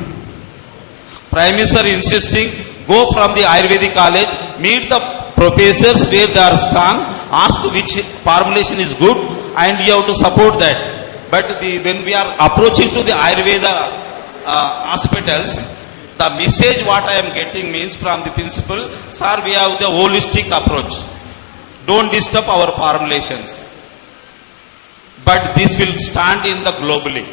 Prime Minister insisting, go from the Ayurvedic college, meet the professors where they are strong, ask which formulation is good, and you have to support that. But when we are approaching to the Ayurveda hospitals, the message what I am getting means from the principal, sir, we have the holistic approach. Don't disturb our formulations. But this will stand in the globally.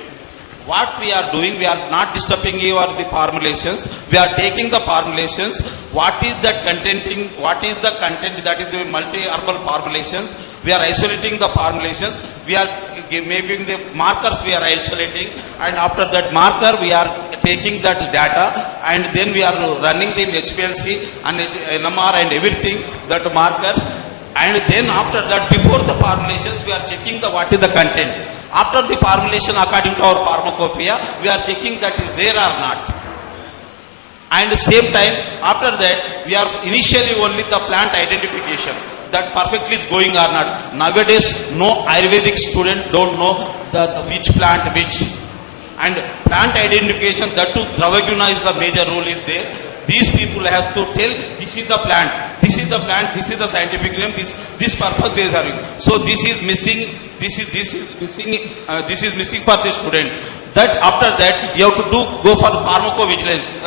What we are doing, we are not disturbing the formulations. We are taking the formulations. What is that contenting? What is the content that is the multi-herbal formulations? We are isolating the formulations. We are making the markers. We are isolating, and after that marker, we are taking that data, and then we are running the HPLC and NMR and everything that markers. And then after that, before the formulations, we are checking the what is the content. After the formulation, according to our pharmacopoeia, we are checking that is there or not. And the same time, after that, we are initially only the plant identification, that perfectly is going or not. Nowadays, no Ayurvedic student don't know the which plant which. And plant identification, that too, Dravaguna is the major role is there. These people have to tell, this is the plant, this is the plant, this is the scientific name, this purpose they are having. So this is missing, this is missing for the student. That after that, you have to go for the pharmacovigilance,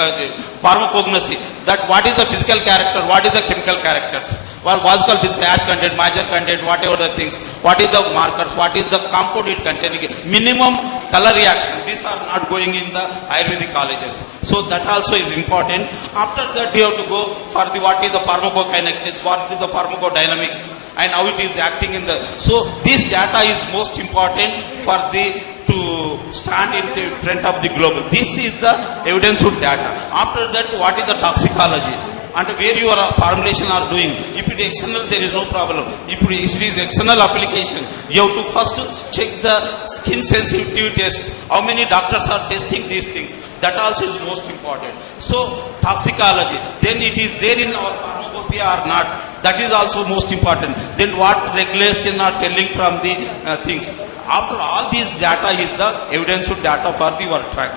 pharmacognosy, that what is the physical character, what is the chemical characters, what physical ash content, major content, whatever the things, what is the markers, what is the compound it containing, minimum color reaction. These are not going in the Ayurvedic colleges. So that also is important. After that, you have to go for the what is the pharmacokinetics, what is the pharmacodynamics, and how it is acting in the. So this data is most important for the to stand in front of the global. This is the evidence of data. After that, what is the toxicology? And where your formulation are doing. If it is external, there is no problem. If it is external application, you have to first check the skin sensitivity test. How many doctors are testing these things? That also is most important. So toxicology, then it is there in our pharmacopoeia or not. That is also most important. Then what regulation are telling from the things. After all these data is the evidence of data for the work track.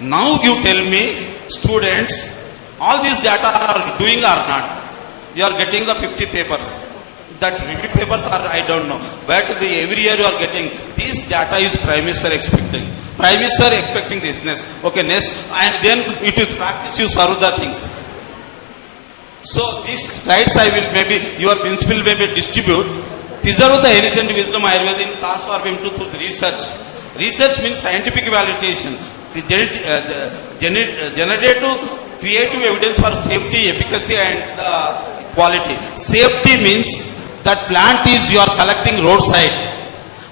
Now you tell me, students, all these data are doing or not? You are getting the 50 papers. That review papers are, I don't know. But every year you are getting, this data is Prime Minister expecting. Prime Minister expecting this. Okay, next. And then it is practice, you serve the things. So these slides I will maybe, your principal maybe distribute. Preserve the ancient wisdom Ayurveda and transform into through the research. Research means scientific validation. Generative creative evidence for safety, efficacy and quality. Safety means that plant is you are collecting roadside,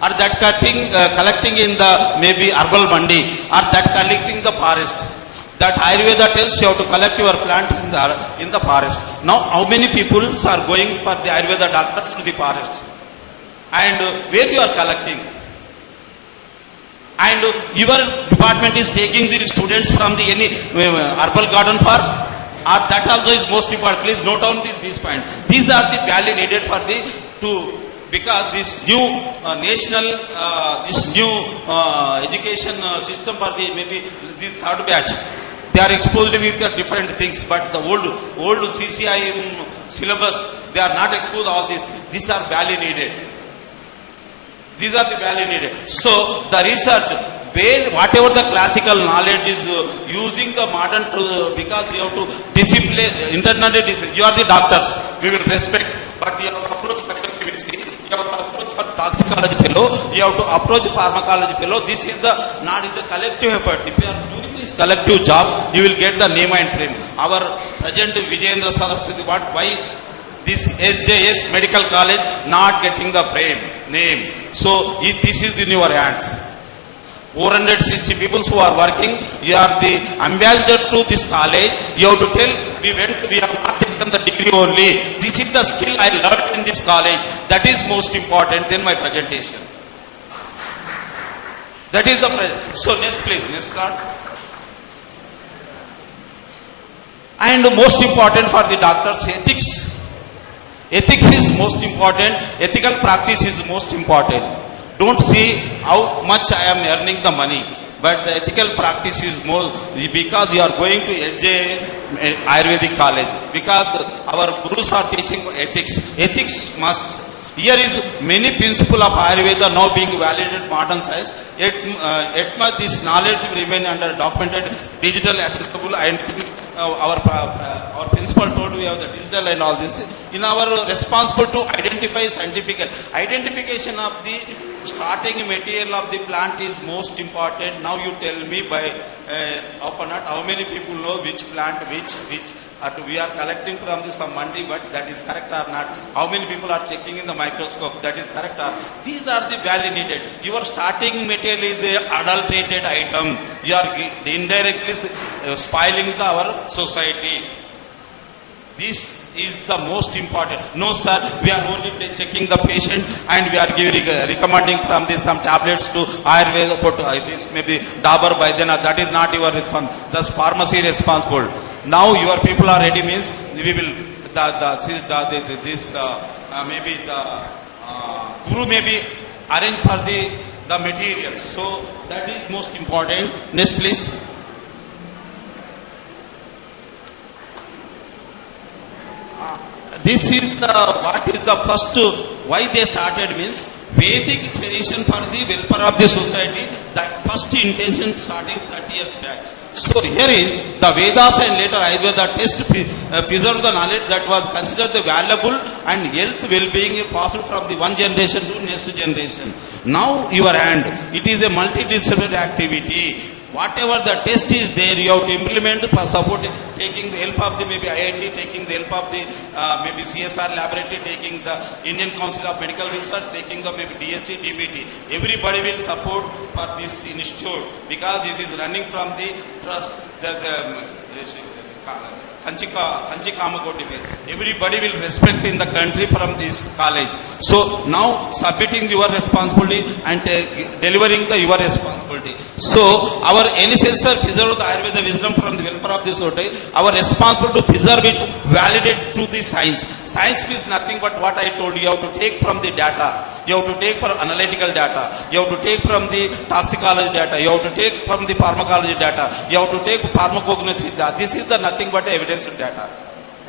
or that collecting in the maybe herbal mandi, or that collecting the forest. That Ayurveda tells you have to collect your plants in the forest. Now how many people are going for the Ayurveda doctors to the forest? And where you are collecting? And your department is taking the students from the any herbal garden farm, or that also is most important. Please note down this point. These are the value needed for the because this new national education system for the maybe this third batch, they are exposed with different things. But the old CCI syllabus, they are not exposed all these. These are value needed. These are the value needed. So the research, whatever the classical knowledge is using the modern because you have to discipline, internally you are the doctors, we will respect, but you have to approach chemistry, you have to approach for toxicology fellow, you have to approach pharmacology fellow. This is the not in the collective effort. If you are doing this collective job, you will get the name and fame. Our President Vijayendra Saraswati, why this SJS Medical College not getting the name? So this is in your hands. 460 people who are working, you are the ambassador to this college. You have to tell, we have not taken the degree only. This is the skill I learned in this college. That is most important than my presentation. That is the so next please, next card. And most important for the doctors, ethics. Ethics is most important. Ethical practice is most important. Don't see how much I am earning the money, but the ethical practice is more, because you are going to SJ Ayurvedic College, because our gurus are teaching ethics. Ethics must. Here is many principle of Ayurveda now being validated modern science. Yet this knowledge will remain under documented, digital, accessible, and our principal told we have the digital and all this. In our responsible to identify scientific identification of the starting material of the plant is most important. Now you tell me by open not how many people know which plant, which we are collecting from the some mandi, but that is correct or not? How many people are checking in the microscope? That is correct or? These are the value needed. Your starting material is the adulterated item. You are indirectly spoiling our society. This is the most important. No, sir, we are only checking the patient and we are giving recommending from this some tablets to Ayurveda, this maybe Dabur Vaidyanatha. That is not your response. Thus, pharmacy responsible. Now your people are ready means we will maybe the guru may be arrange for the material. So that is most important. Next, please. This is the what is the first why they started means Vedic tradition for the welfare of the society. The first intention starting 30 years back. So here is the Vedas and later Ayurveda test preserve the knowledge that was considered the valuable and health well-being possible from the one generation to next generation. Now your hand, it is a multidisciplinary activity. Whatever the test is there, you have to implement for support, taking the help of the maybe IIT, taking the help of the maybe CSR laboratory, taking the Indian Council of Medical Research, taking the maybe DSC, DBT. Everybody will support for this institute because this is running from the trust, Kanchi Kamakoti. Everybody will respect in the country from this college. So now submitting your responsibility and delivering your responsibility. So our ancestors preserved the Ayurveda wisdom from the welfare of this society. Our responsibility to preserve it, validate to the science. Science is nothing but what I told you. You have to take from the data. You have to take from analytical data. You have to take from the toxicology data. You have to take from the pharmacology data. You have to take pharmacognosy data. This is the nothing but evidence data.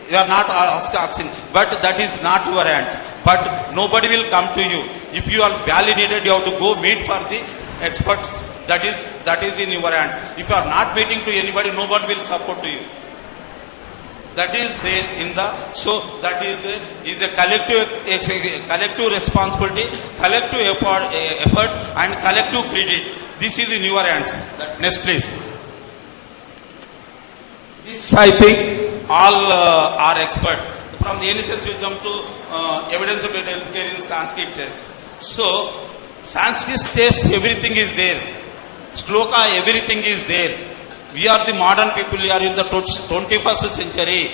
You are not asking, but that is not your hands. But nobody will come to you. If you are validated, you have to go meet for the experts. That is in your hands. If you are not meeting to anybody, nobody will support to you. That is there in the, so that is the collective responsibility, collective effort and collective credit. This is in your hands. Next, please. This I think all are expert. From the NSS wisdom to evidence-based healthcare in Sanskrit test. So Sanskrit test, everything is there. Shloka, everything is there. We are the modern people, we are in the 21st century.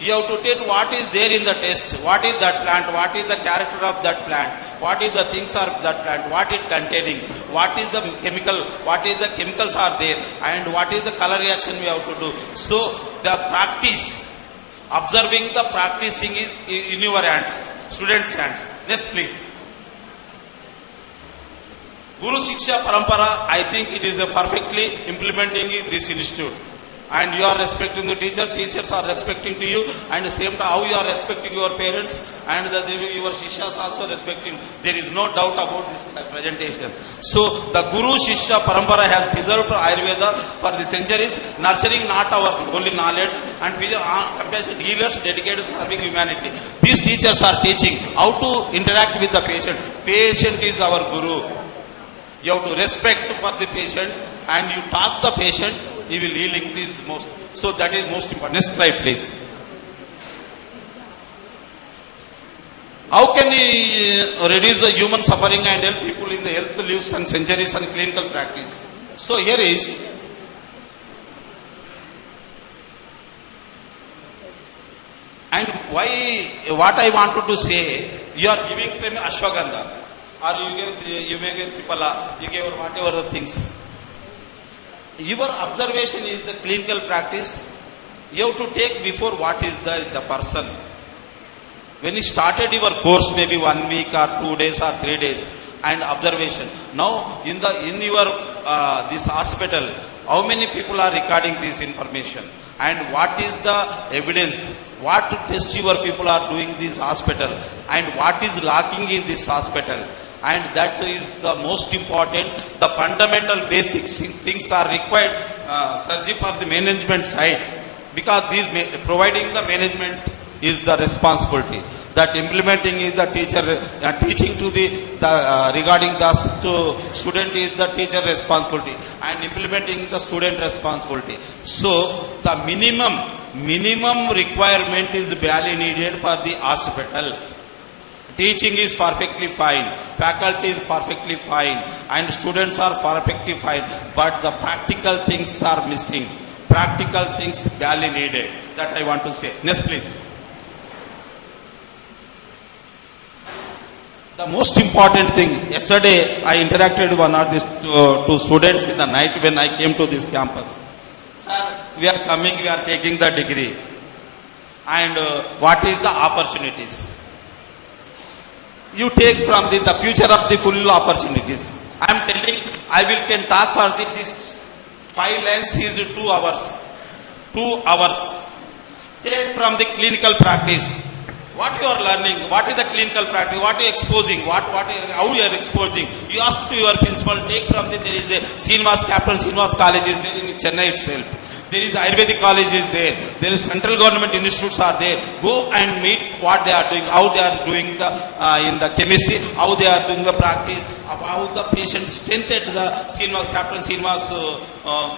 You have to take what is there in the test. What is that plant? What is the character of that plant? What is the things of that plant? What it containing? What is the chemical? What is the chemicals are there? And what is the color reaction we have to do? So the practice, observing the practicing is in your hands, students' hands. Next, please. Guru Shiksha Parampara, I think it is the perfectly implementing this institute. And you are respecting the teacher, teachers are respecting to you, and the same time how you are respecting your parents, and your Shishas also respecting. There is no doubt about this presentation. So the Guru Shishya Parampara has preserved Ayurveda for the centuries, nurturing not our only knowledge and compassionate healers dedicated to serving humanity. These teachers are teaching how to interact with the patient. Patient is our Guru. You have to respect for the patient and you talk the patient, he will healing this most. So that is most important. Next slide, please. How can he reduce the human suffering and help people in the health lives and centuries and clinical practice? So here is and why what I wanted to say, you are giving ashwagandha. Or you may get tripala, you give whatever the things. Your observation is the clinical practice. You have to take before what is the person. When you started your course, maybe 1 week or 2 days or 3 days, and observation. Now in your this hospital, how many people are recording this information? and what is the evidence, what tests your people are doing this hospital, and what is lacking in this hospital. And that is the most important, the fundamental basics things are required, Sarji, for the management side, because these providing the management is the responsibility, that implementing is the teacher, teaching to the regarding the student is the teacher responsibility, and implementing the student responsibility. So the minimum requirement is barely needed for the hospital. Teaching is perfectly fine, faculty is perfectly fine, and students are perfectly fine, but the practical things are missing. Practical things barely needed. That I want to say. Next, please. The most important thing, yesterday I interacted one of these two students in the night when I came to this campus. Sir, we are coming, we are taking the degree. And what is the opportunities? You take from the future of the full opportunities. I am telling, I will can talk for this 5 lines is 2 hours. 2 hours. Take from the clinical practice. What you are learning, what is the clinical practice, what you are exposing, how you are exposing. You ask to your principal, take from the, there is the Captain Srinivas College is there in Chennai itself. There is the Ayurvedic college is there. There is central government institutes are there. Go and meet what they are doing, how they are doing the in the chemistry, how they are doing the practice, how the patient strength at the Captain Srinivas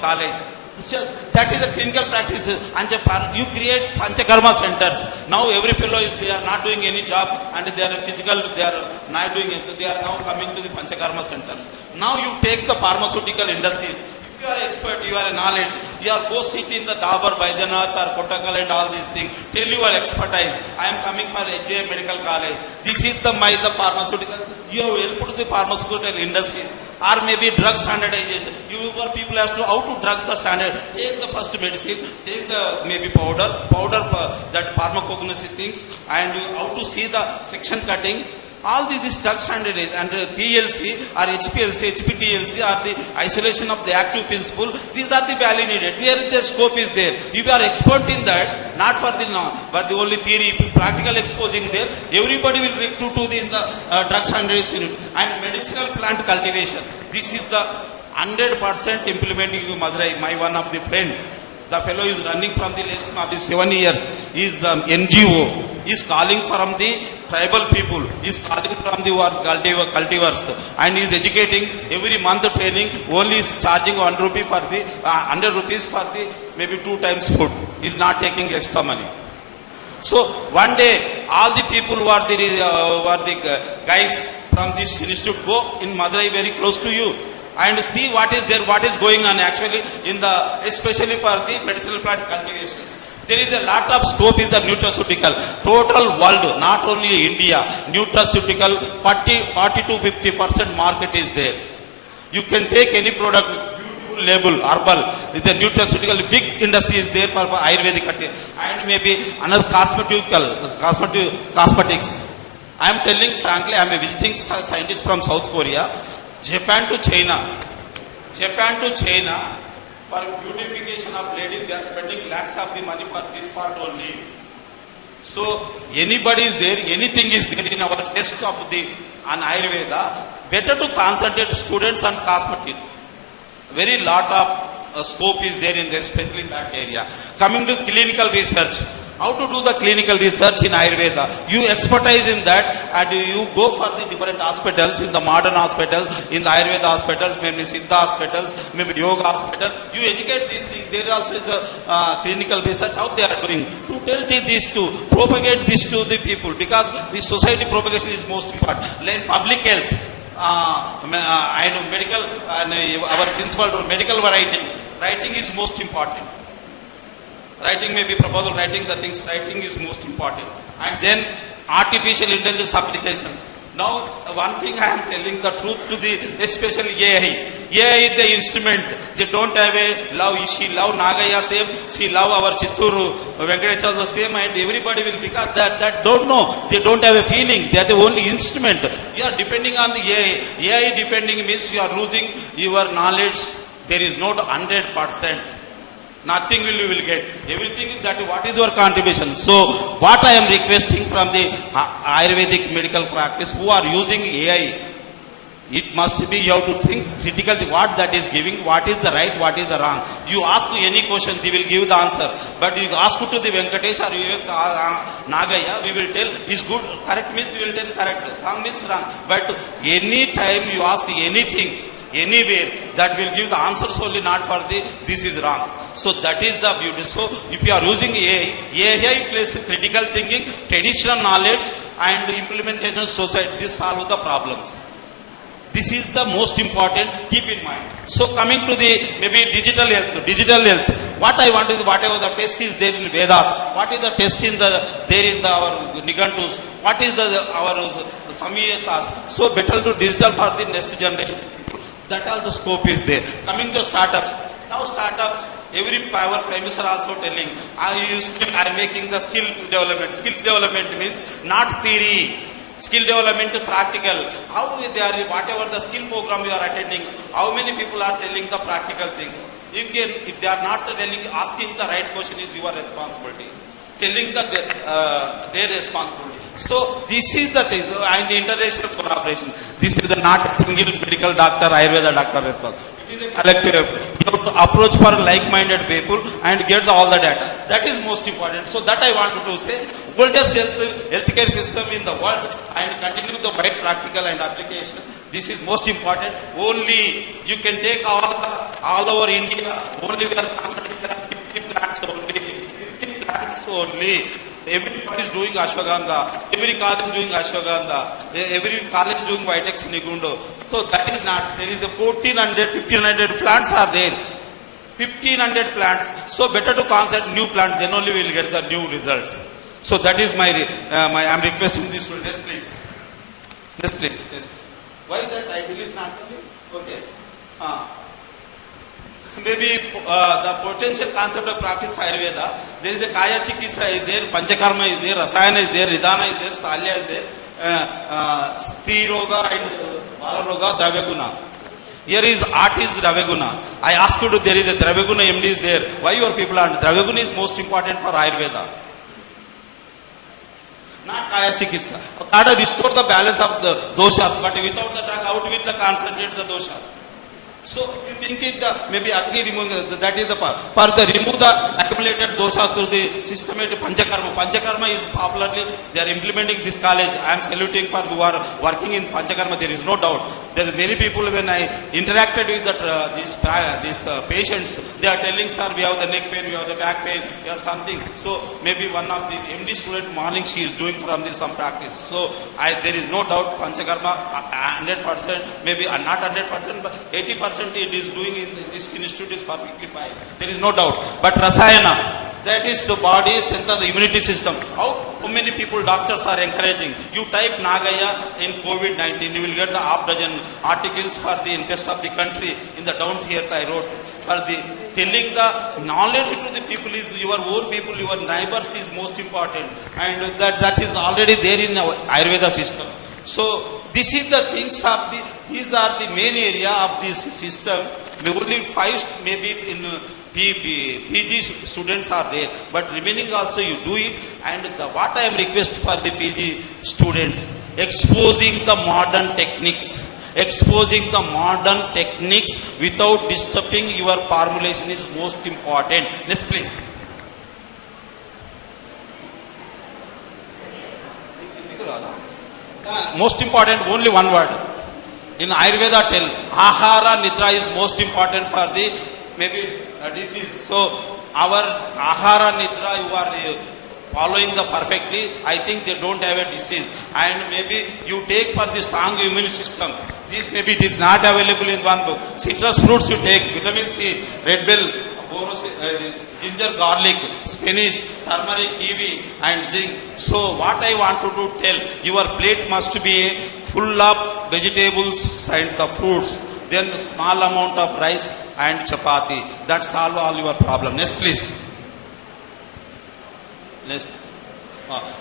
college. So that is the clinical practice. And you create Panchakarma centers. Now every fellow is, they are not doing any job and they are physical, they are not doing it. They are now coming to the Panchakarma centers. Now you take the pharmaceutical industries. You are expert, you are a knowledge, you are go sit in the Dabur, Baidyanath or Kottakkal and all these things. Tell your expertise. I am coming for SJSACH Medical College. This is the pharmaceutical. You have helped to the pharmaceutical industries. Or maybe drug standardization. Your people have to how to drug the standard. Take the first medicine, take the maybe powder that pharmacognosy things, and how to see the section cutting. All these drug standards and TLC or HPLC, HPTLC are the isolation of the active principle. These are the value needed. Where the scope is there. If you are expert in that, not for the but the only theory, practical exposing there, everybody will reach to the in the drug standards unit. And medicinal plant cultivation. This is the 100% implementing in Madurai. My one of the friend, the fellow is running from the list of the 7 years. He is the NGO. He is calling from the tribal people. He is calling from the cultivars. And he is educating every month training. Only is charging 1 rupee for the 100 rupees for the maybe 2 times food. He is not taking extra money. So one day all the people who are the guys from this institute go in Madurai very close to you. And see what is there, what is going on actually in the, especially for the medicinal plant cultivations. There is a lot of scope in the nutraceutical. Total world, not only India, nutraceutical 40 to 50% market is there. You can take any product, beautiful label, herbal, with the nutraceutical, big industry is there for Ayurvedic and maybe another cosmetics. I am telling frankly, I am a visiting scientist from South Korea. Japan to China, for beautification of ladies, they are spending lakhs of the money for this part only. So anybody is there, anything is there in our test of the on Ayurveda. Better to concentrate students on cosmetic. Very lot of scope is there in there, especially in that area. Coming to clinical research. How to do the clinical research in Ayurveda. You expertise in that and you go for the different hospitals, in the modern hospitals, in the Ayurveda hospitals, maybe Siddha hospitals, maybe Yoga hospital. You educate these things. There also is a clinical research how they are doing. To tell these to propagate this to the people, because the society propagation is most important. Learn public health. I know medical and our principal medical writing is most important. Writing may be proposal, writing the things, writing is most important. And then artificial intelligence applications. Now, one thing I am telling the truth to the, especially AI. AI is the instrument. They don't have a love. She love Nagaya same. She love our Chitturu Venkatesh also same. And everybody will, because that don't know. They don't have a feeling. They are the only instrument. You are depending on the AI. AI depending means you are losing your knowledge. There is not 100%. Nothing will you will get. Everything is that what is your contribution. So what I am requesting from the Ayurvedic medical practice who are using AI, it must be you have to think critically what that is giving, what is the right, what is the wrong. You ask any question, they will give the answer. But you ask to the Venkatesh or Nagaya, we will tell is good, correct means we will tell correct, wrong means wrong. But any time you ask anything, anywhere, that will give the answers only, not for the this is wrong. So that is the beauty. So if you are using AI plays critical thinking, traditional knowledge and implementation society, this solve the problems. This is the most important, keep in mind. So coming to the maybe digital health, what I want is whatever the test is there in Vedas, what is the test in our Nigantus, what is our Samhitas, so better to digital for the next generation. That also scope is there. Coming to startups, now startups, every power premise are also telling, I am making the skill development. Skills development means not theory. Skill development practical. How they are, whatever the skill program you are attending, how many people are telling the practical things? If they are not telling, asking the right question is your responsibility. Telling their responsibility. So this is the thing, and international collaboration. This is not a single medical doctor, Ayurveda doctor responsibility. It is a collective effort. You have to approach for like-minded people and get all the data. That is most important. So that I wanted to say, oldest healthcare system in the world and continue the wide practical and application. This is most important. Only you can take all over India, only we are concentrating on 50 plants only. 50 plants only. Everybody is doing ashwagandha, every college is doing ashwagandha, every college is doing Vitex Nigundo. So that is not, there is a 1500 plants are there. 1500 plants. So better to concept new plants, then only we will get the new results. So that is my I am requesting this to yes please. Yes please. Yes. Why that title is not coming? Okay. Maybe the potential concept of practice Ayurveda, there is a Kaya Chikitsa is there, Panchakarma is there, Rasayana is there, Ridhana is there, Salya is there, Stiroga and Valaroga, Dravyaguna. Here is art is Dravyaguna. I ask you to, there is a Dravyaguna MD is there. Why your people are? Dravyaguna is most important for Ayurveda. Not Kaya Chikitsa. Kada restore the balance of the doshas, but without the drug, how will the concentrate the doshas? So you think it maybe Agni removing that is the part. For the remove the accumulated dosha through the systematic Panchakarma. Panchakarma is popularly they are implementing this college. I am saluting for who are working in Panchakarma. There is no doubt. There are many people when I interacted with these patients, they are telling, sir, we have the neck pain, we have the back pain, we have something. So maybe one of the MD student morning she is doing from this some practice. So there is no doubt Panchakarma 100%, maybe not 100%, but 80%. It is doing in this institute is for 55. There is no doubt. But Rasayana, that is the body, strengthen the immunity system. How many people, doctors are encouraging? You type Nagaya in COVID-19, you will get the half dozen articles for the interest of the country. In the down here I wrote. For the telling the knowledge to the people is your own people, your neighbors is most important. And that is already there in our Ayurveda system. So this is the things of these are the main area of this system. Only 5 maybe in PG students are there, but remaining also you do it. And what I am requesting for the PG students, exposing the modern techniques. Exposing the modern techniques without disturbing your formulation is most important. Next please. Most important, only one word. In Ayurveda tell, Ahara Nidra is most important for the maybe disease. So our Ahara Nidra you are following the perfectly. I think they don't have a disease. And maybe you take for the strong immune system. This maybe it is not available in one book. Citrus fruits you take, vitamin C, red bell, ginger, garlic, spinach, turmeric, kiwi and zinc. So what I want to tell, your plate must be full of vegetables and the fruits. Then small amount of rice and chapati. That solve all your problem. Next please. Next.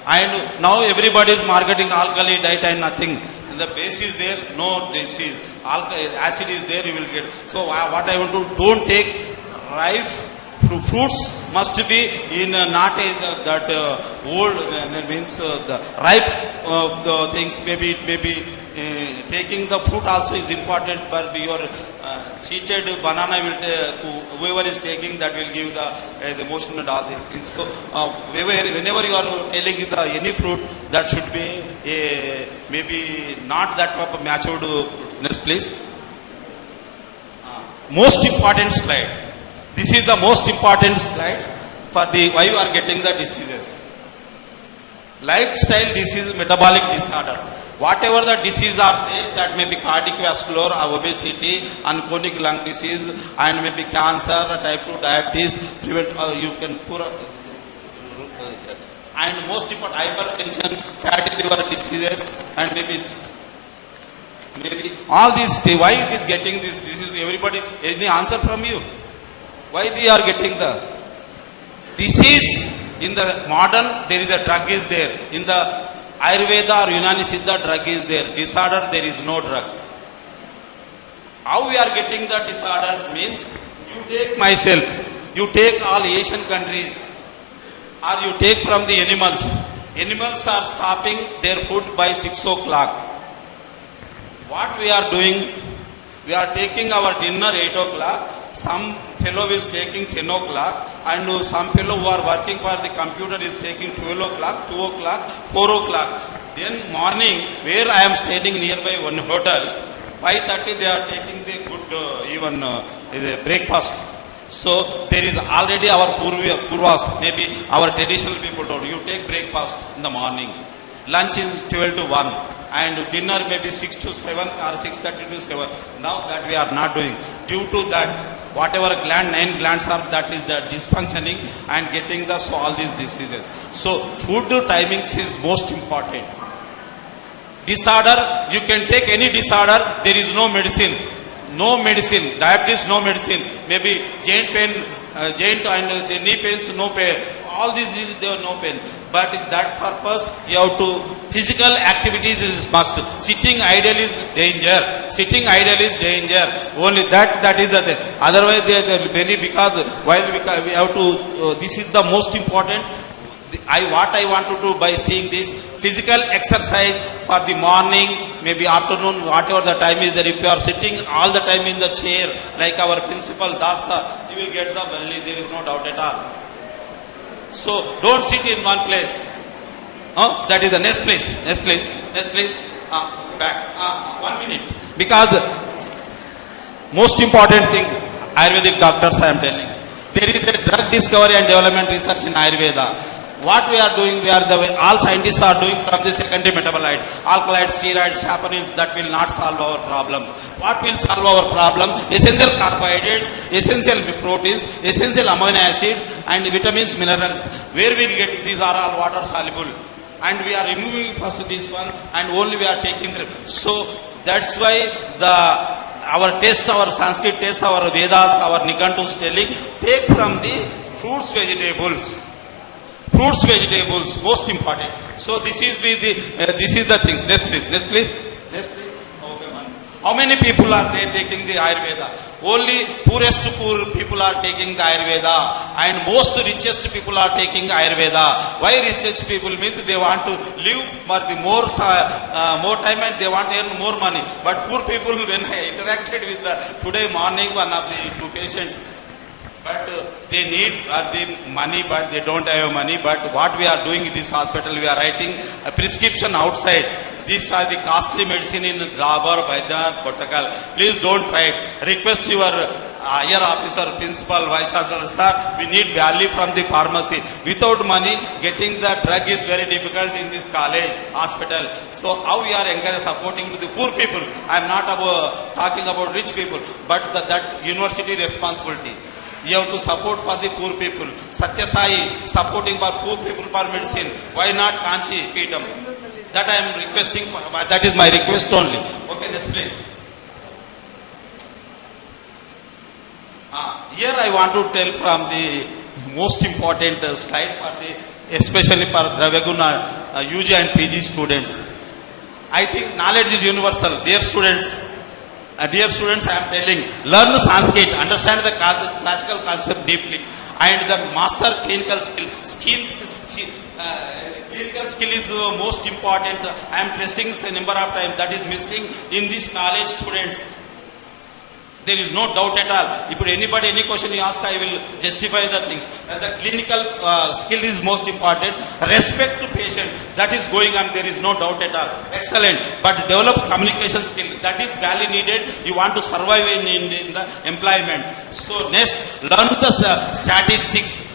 And now everybody is marketing alkali diet and nothing. The base is there, no disease. Acid is there, you will get. So what I want to, don't take rife fruits must be in not that old means the ripe the things. Maybe it may be taking the fruit also is important, but your cheated banana will whoever is taking that will give the motion and all these things. So whenever you are telling any fruit, that should be maybe not that type of matured fruits. Next please. Most important slide. This is the most important slide for the why you are getting the diseases. Lifestyle disease, metabolic disorders. Whatever the diseases are there, that may be cardiovascular, obesity, and chronic lung disease, and maybe cancer, type 2 diabetes, prevent, you can pour, and most important hypertension, fatty liver diseases, and maybe all these. Why it is getting this disease? Everybody, any answer from you? Why they are getting the disease? In the modern, there is a drug is there. In the Ayurveda or Unani Siddha, drug is there. Disorder, there is no drug. How we are getting the disorders means, you take myself, you take all Asian countries, or you take from the animals. Animals are stopping their food by 6 o'clock. What we are doing, we are taking our dinner 8 o'clock. Some fellow is taking 10 o'clock, and some fellow who are working for the computer is taking 12 o'clock, 2 o'clock, 4 o'clock. Then morning, where I am staying nearby one hotel, 5:30 they are taking the good breakfast. So there is already our purvas, maybe our traditional people told you take breakfast in the morning, lunch is 12 to 1. And dinner maybe 6 to 7 or 6:30 to 7. Now that we are not doing. Due to that, whatever gland, 9 glands are, that is the dysfunctioning and getting all these diseases. So food timings is most important. Disorder, you can take any disorder, there is no medicine. No medicine. Diabetes, no medicine. Maybe joint pain, joint and the knee pains, no pain. All these diseases, there are no pain. But in that purpose, you have to, physical activities is must. Sitting idle is danger. Sitting idle is danger. Only that is the thing. Otherwise, there are many, because while we have to, this is the most important. What I want to do by seeing this, physical exercise for the morning, maybe afternoon, whatever the time is there. If you are sitting all the time in the chair, like our principal Dasa, you will get the belly, there is no doubt at all. So don't sit in one place. That is the next place. Next place. Next place. Back. 1 minute. Because most important thing, Ayurvedic doctors I am telling. There is a drug discovery and development research in Ayurveda. What we are doing, all scientists are doing from the secondary metabolites, alkaloids, steroids, saponins, that will not solve our problem. What will solve our problem? Essential carbohydrates, essential proteins, essential amino acids, and vitamins, minerals. Where we will get, these are all water soluble. And we are removing first this one, and only we are taking. So that's why our test, our Sanskrit test, our Vedas, our Nikantus telling, take from the fruits, vegetables. Fruits, vegetables, most important. So this is the things. Next please. Next please. Next please. Okay, man. How many people are there taking the Ayurveda? Only poorest poor people are taking the Ayurveda, and most richest people are taking Ayurveda. Why richest people? Means they want to live for the more time, and they want to earn more money. But poor people, when I interacted with today morning, one of the 2 patients, but they need the money, but they don't have money. But what we are doing in this hospital, we are writing a prescription outside. These are the costly medicine in Dabur, Baidyanath, Kottakkal. Please don't try it. Request your higher officer, principal, vice chancellor, sir, we need value from the pharmacy. Without money, getting the drug is very difficult in this college, hospital. So how we are encouraging, supporting to the poor people. I am not talking about rich people, but that university responsibility. You have to support for the poor people. Satya Sai supporting for poor people for medicine. Why not Kanchi Peetam? That I am requesting. That is my request only. Okay, next please. Here I want to tell from the most important slide for the, especially for Dravyaguna UG and PG students. I think knowledge is universal. Dear students, I am telling, learn Sanskrit, understand the classical concept deeply. and the master clinical clinical skill is most important. I am stressing a number of times that is missing in these college students. There is no doubt at all. If anybody, any question you ask, I will justify the things. And the clinical skill is most important. Respect to patient, that is going on. There is no doubt at all. Excellent. But develop communication skill, that is badly needed. You want to survive in the employment. So next, learn the statistics.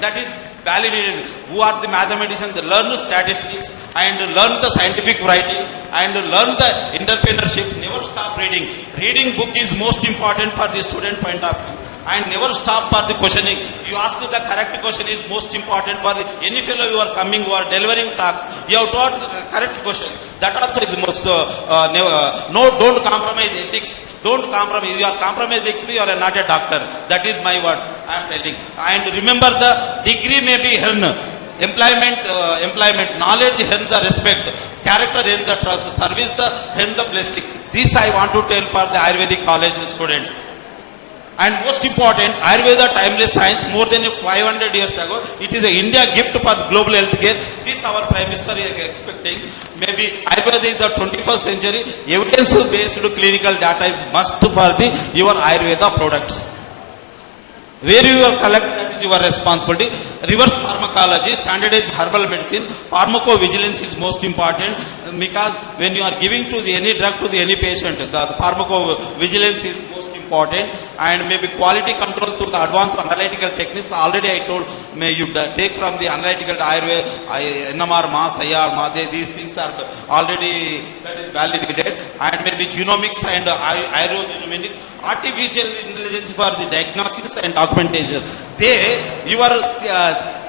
That is validated. Who are the mathematicians? They learn the statistics and learn the scientific writing and learn the entrepreneurship. Never stop reading. Reading book is most important for the student point of view. And never stop for the questioning. You ask the correct question is most important for the, any fellow you are coming, who are delivering talks. You have taught correct question. That also is most, no, don't compromise ethics. Don't compromise. You are compromise ethics, you are not a doctor. That is my word I am telling. And remember, the degree may be earned. Employment, knowledge, earn the respect, character, earn the trust, service, earn the blessing. This I want to tell for the Ayurvedic college students. And most important, Ayurveda timeless science, more than 500 years ago, it is an India gift for global healthcare. This our Prime Minister is expecting. Maybe Ayurveda is the 21st century. Evidence-based clinical data is must for your Ayurveda products. Where you are collecting, that is your responsibility. Reverse pharmacology, standardized herbal medicine, pharmacovigilance is most important, because when you are giving to any drug to any patient, the pharmacovigilance is most important, and maybe quality control through the advanced analytical techniques. Already I told, may you take from the analytical Ayurveda, NMR, MAS, IR, MADE, these things are already, that is validated, and maybe genomics and aerogenomics, artificial intelligence for the diagnostics and documentation. Your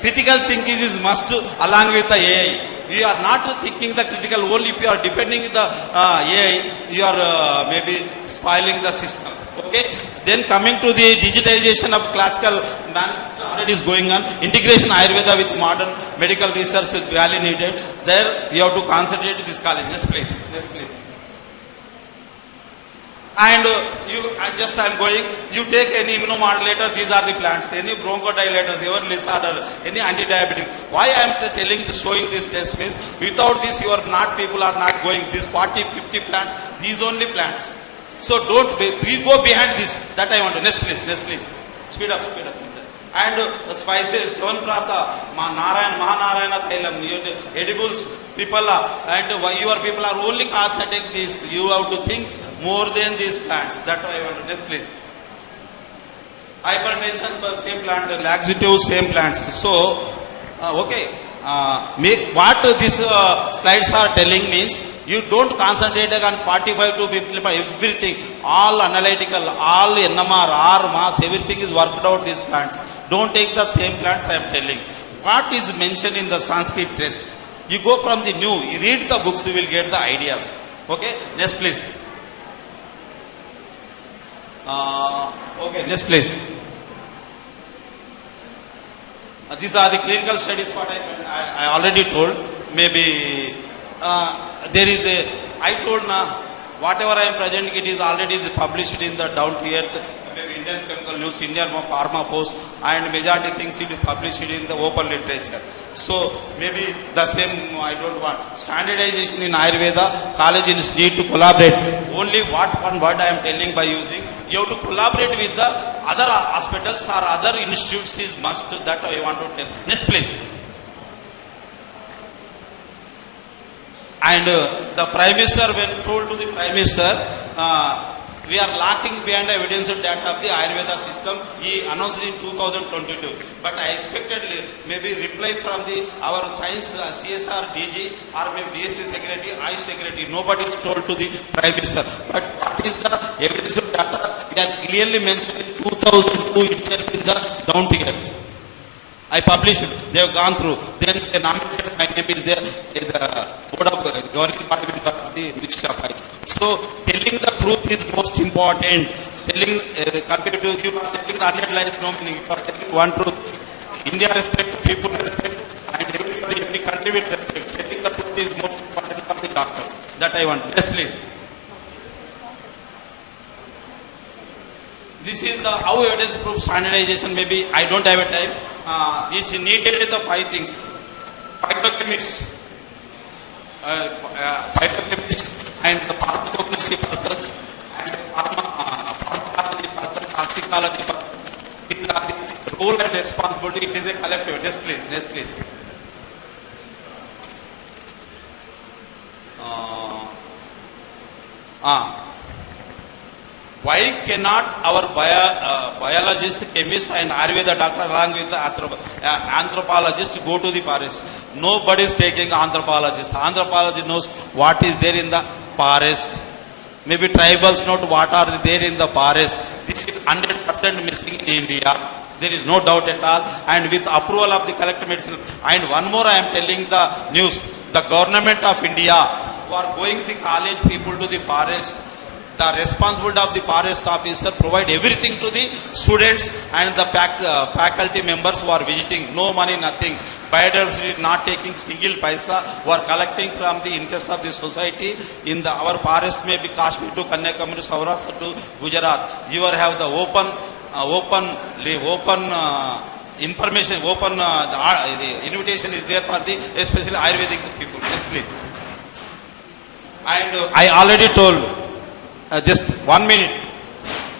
critical thinking is must along with the AI. You are not thinking the critical only if you are depending the AI, you are maybe spoiling the system. Okay. Then coming to the digitization of classical manuscript already is going on. Integration Ayurveda with modern medical research is really needed. There you have to concentrate this college. Next please. And I am going, you take any immunomodulator, these are the plants, any bronchodilators, ever disorder, any anti-diabetic. Why I am telling this, showing this test means, without this you are not, people are not going, these 40, 50 plants, these only plants. So don't, we go behind this, that I want to, next please, speed up. And spices, Chavanprasa, Mahanarayana Thailam, edibles, Tripala, and your people are only concentrating this, you have to think more than these plants. That I want to. Next please. Hypertension, same plant. Laxative, same plants. So, okay. What these slides are telling means, you don't concentrate on 45 to 50, everything. All analytical, all NMR, R, mass, everything is worked out these plants. Don't take the same plants I am telling. What is mentioned in the Sanskrit text? You go from the new, you read the books, you will get the ideas. Okay. Next please. Okay, next please. These are the clinical studies what I already told. Maybe there is a, I told now, whatever I am presenting, it is already published in the down to earth, maybe Indian Chemical News, Indian Pharma Post, and majority things it is published in the open literature. So maybe the same I don't want. Standardization in Ayurveda, colleges need to collaborate. Only one word I am telling by using, you have to collaborate with the other hospitals or other institutes is must, that I want to tell. Next please. And the Prime Minister, when told to the Prime Minister, we are lacking behind evidence and data of the Ayurveda system. He announced in 2022. But I expected maybe reply from our science CSR DG or maybe DSC secretary, ICE secretary. Nobody is told to the Prime Minister. But what is the evidence of data? We have clearly mentioned in 2002 itself in the down ticket. I published it. They have gone through. Then they nominated my name is there in the board of governing department of the Ministry of Health. So telling the truth is most important. Telling compared to you are telling the 100 lies no meaning. You are telling one truth. India respect, people respect, and everybody, every country will respect. Telling the truth is most important for the doctor. That I want. Yes, please. This is the how evidence proof standardization. Maybe I don't have a time. It needed the 5 things: phytochemists, phytochemists, and the pharmacognosy person, and pharmacology person, toxicology person. These are the role and responsibility. It is a collective. Next, please. Next, please. Why cannot our biologist, chemist and Ayurveda doctor along with the anthropologist go to the forest? Nobody is taking anthropologist. Anthropologist knows what is there in the forest. Maybe tribals know what are there in the forest. This is 100% missing in India. There is no doubt at all. And with approval of the collective medicine. And one more I am telling the news. The government of India who are going the college people to the forest, the responsibility of the forest officer provide everything to the students and the faculty members who are visiting. No money, nothing. Biodiversity not taking single paisa, who are collecting from the interest of the society. In the our forest may be Kashmir to Kanyakumari, Saurashtra to Gujarat. You are have the open information, the invitation is there for the especially Ayurvedic people. Next, please. And I already told. Just 1 minute.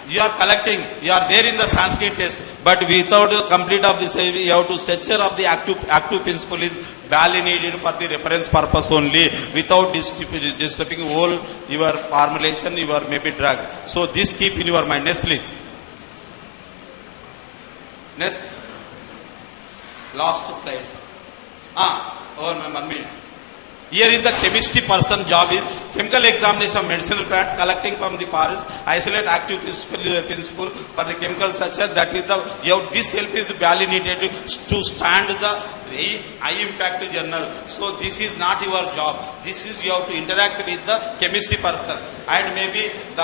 You are collecting, you are there in the Sanskrit test, but without a complete of this, you have to secure of the active principle is barely needed for the reference purpose only, without disturbing whole your formulation, your maybe drug. So this keep in your mind. Next, please. Next. Last slides. 1 minute. Here is the chemistry person job is chemical examination of medicinal plants, collecting from the forest, isolate active principle for the chemical such as that is the this help is barely needed to stand the high impact journal. So this is not your job. This is you have to interact with the chemistry person and maybe the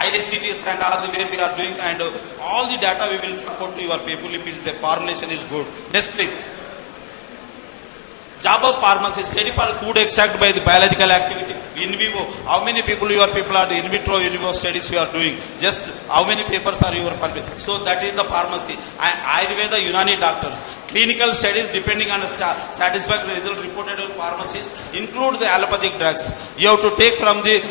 ICTs and all the way we are doing and all the data we will support to your people if the formulation is good. Next, please. Job of pharmacy, study for food extract by the biological activity in vivo. How many people your people are in vitro, in vivo studies you are doing? Just how many papers are your public? So that is the pharmacy. Ayurveda, Unani doctors. Clinical studies depending on satisfactory result reported in pharmacies include the allopathic drugs. You have to take from the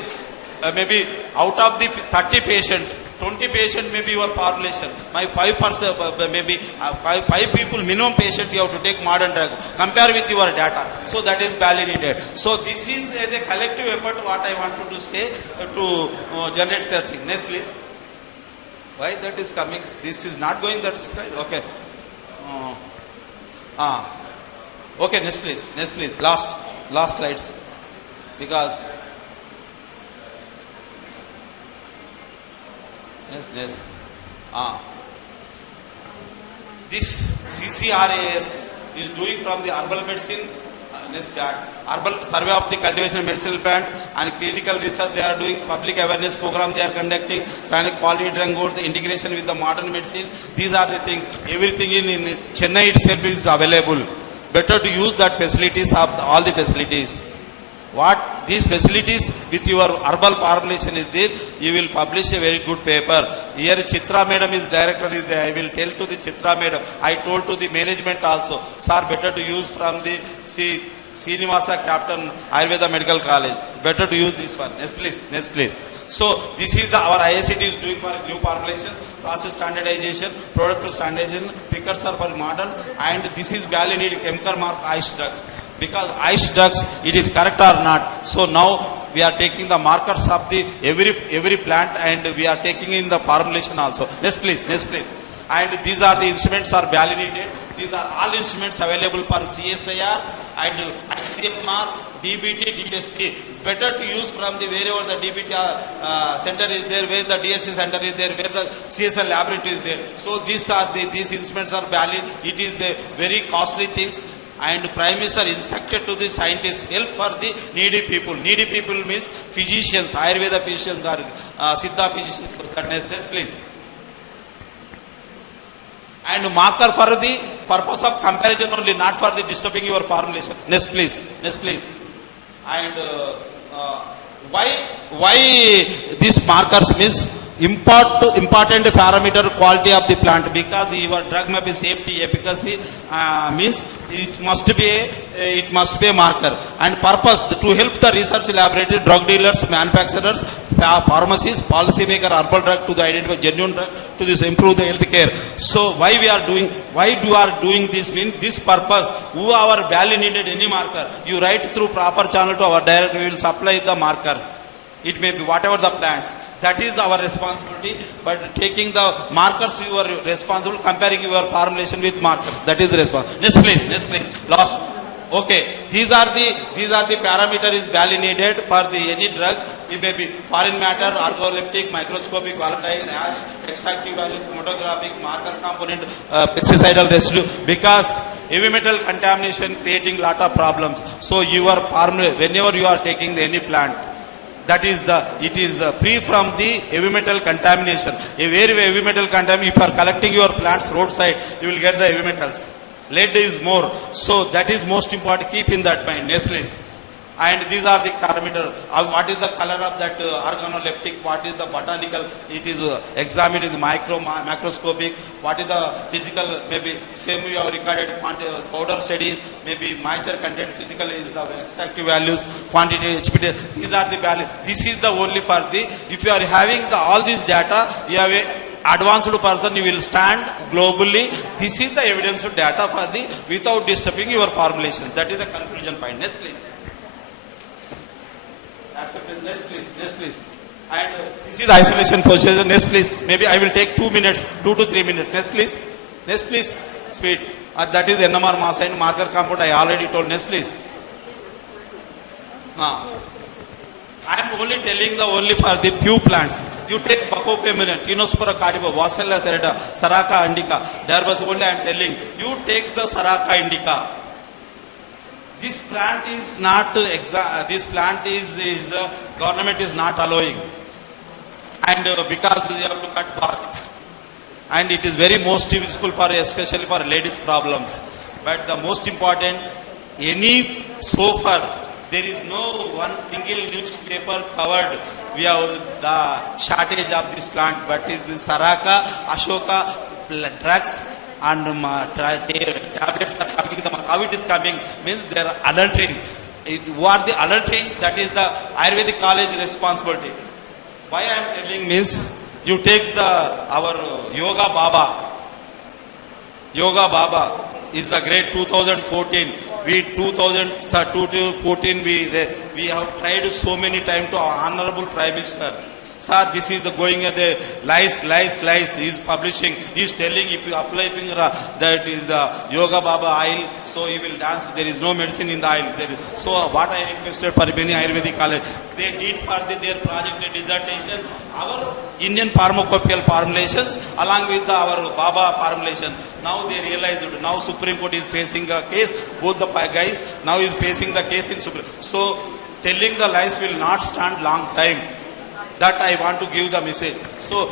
maybe out of the 30 patient. 20 patient may be your formulation. My 5% maybe 5 people minimum patient you have to take modern drug. Compare with your data. So that is validated. So this is the collective effort what I wanted to say to generate the thing. Next, please. Why that is coming? This is not going that slide. Okay. Okay. Next, please. Next, please. Last slides. Because. Yes. This CCRAS is doing from the herbal medicine. Herbal survey of the cultivation of medicinal plant and clinical research they are doing. Public awareness program they are conducting. Scientific quality drug board, the integration with the modern medicine. These are the things. Everything in Chennai itself is available. Better to use that facilities of all the facilities. What these facilities with your herbal formulation is there, you will publish a very good paper. Here Chitra madam is director is there. I will tell to the Chitra madam. I told to the management also, sir, better to use from the Srinivasa Captain Ayurveda Medical College. Better to use this one. Next, please. Next, please. So this is our ISCT is doing for new formulation, process standardization, product standardization, precursor for modern, and this is barely needed chemical mark ice drugs. Because ice drugs, it is correct or not. So now we are taking the markers of the every plant and we are taking in the formulation also. Next, please. Next, please. And these are the instruments are validated. These are all instruments available for CSIR and ICMR, DBT, DST. Better to use from the wherever the DBT center is there, where the DSC center is there, where the CSL laboratory is there. So these instruments are valid. It is the very costly things. And Prime Minister instructed to the scientists help for the needy people. Needy people means physicians, Ayurveda physicians or Siddha physicians. Next, please. And marker for the purpose of comparison only, not for the disturbing your formulation. Next, please. Next, please. And why these markers means important parameter quality of the plant, because your drug may be safety efficacy means it must be a marker, and purpose to help the research laboratory, drug dealers, manufacturers, pharmacies, policymaker, herbal drug to the identify genuine drug to this improve the health care. So why you are doing this means this purpose, whoever value needed any marker, you write through proper channel to our director, we will supply the markers. It may be whatever the plants. That is our responsibility. But taking the markers, you are responsible. Comparing your formulation with markers, that is the response. Next please. Last. Okay. These are the parameter is value needed for the any drug. It may be foreign matter, organoleptic, microscopic, volatile, ash, extractive value, chromatographic, marker component, pesticidal residue. Because heavy metal contamination creating lot of problems. So your formula, whenever you are taking any plant, it is free from the heavy metal contamination. A very heavy metal contamination, if you are collecting your plants roadside, you will get the heavy metals. Lead is more. So that is most important. Keep in that mind. Next please. And these are the parameter. What is the color of that organoleptic? What is the botanical? It is examined in the macroscopic. What is the physical? Maybe same you have recorded powder studies. Maybe moisture content. Physical is the extractive values. Quantity, HPT. These are the values. This is the only for the. If you are having all this data, you have a advanced person, you will stand globally. This is the evidence of data for the without disturbing your formulation. That is the conclusion point. Next please. Accepted. Next please. And this is the isolation procedure. Next please. Maybe I will take 2 minutes, 2 to 3 minutes. Next please. Speed. That is NMR mass and marker compound. I already told. Next please. I am only telling only for the few plants. You take Bacopiamina, Tinospora cardiva, Vasella serrata, Saraka indica, Darbas only I am telling. You take the Saraka indica. This plant is not this plant is government is not allowing, and because they have to cut bark, and it is very most useful for especially for ladies problems. But the most important, any so far there is no one single newspaper covered. We have the shortage of this plant, but is the Saraka, Ashoka drugs and tablets are coming. How it is coming means they are adulterating. What the adulterating, that is the Ayurvedic college responsibility. Why I am telling means you take our Yoga Baba. Yoga Baba is the great 2014. We 2014 we have tried so many times to our honorable Prime Minister. Sir, this is the going at the lies. He is publishing. He is telling if you apply that is the Yoga Baba oil, so you will dance. There is no medicine in the oil. So what I requested for many Ayurvedic college, they did for their project dissertation our Indian pharmacopoeial formulations along with our Baba formulation. Now they realized now Supreme Court is facing a case. Both the guys now is facing the case in Supreme. So telling the lies will not stand long time. That I want to give the message. So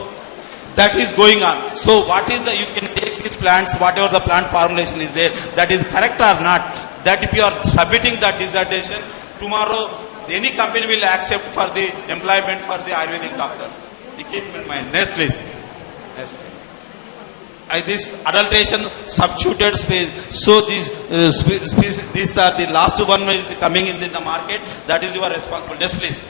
that is going on. So what is you can take these plants, whatever the plant formulation is there, that is correct or not. That if you are submitting that dissertation, tomorrow any company will accept for the employment for the Ayurvedic doctors. You keep in mind. Next please. This adulteration substituted space. So these are the last one which is coming in the market. That is your responsibility. Next please.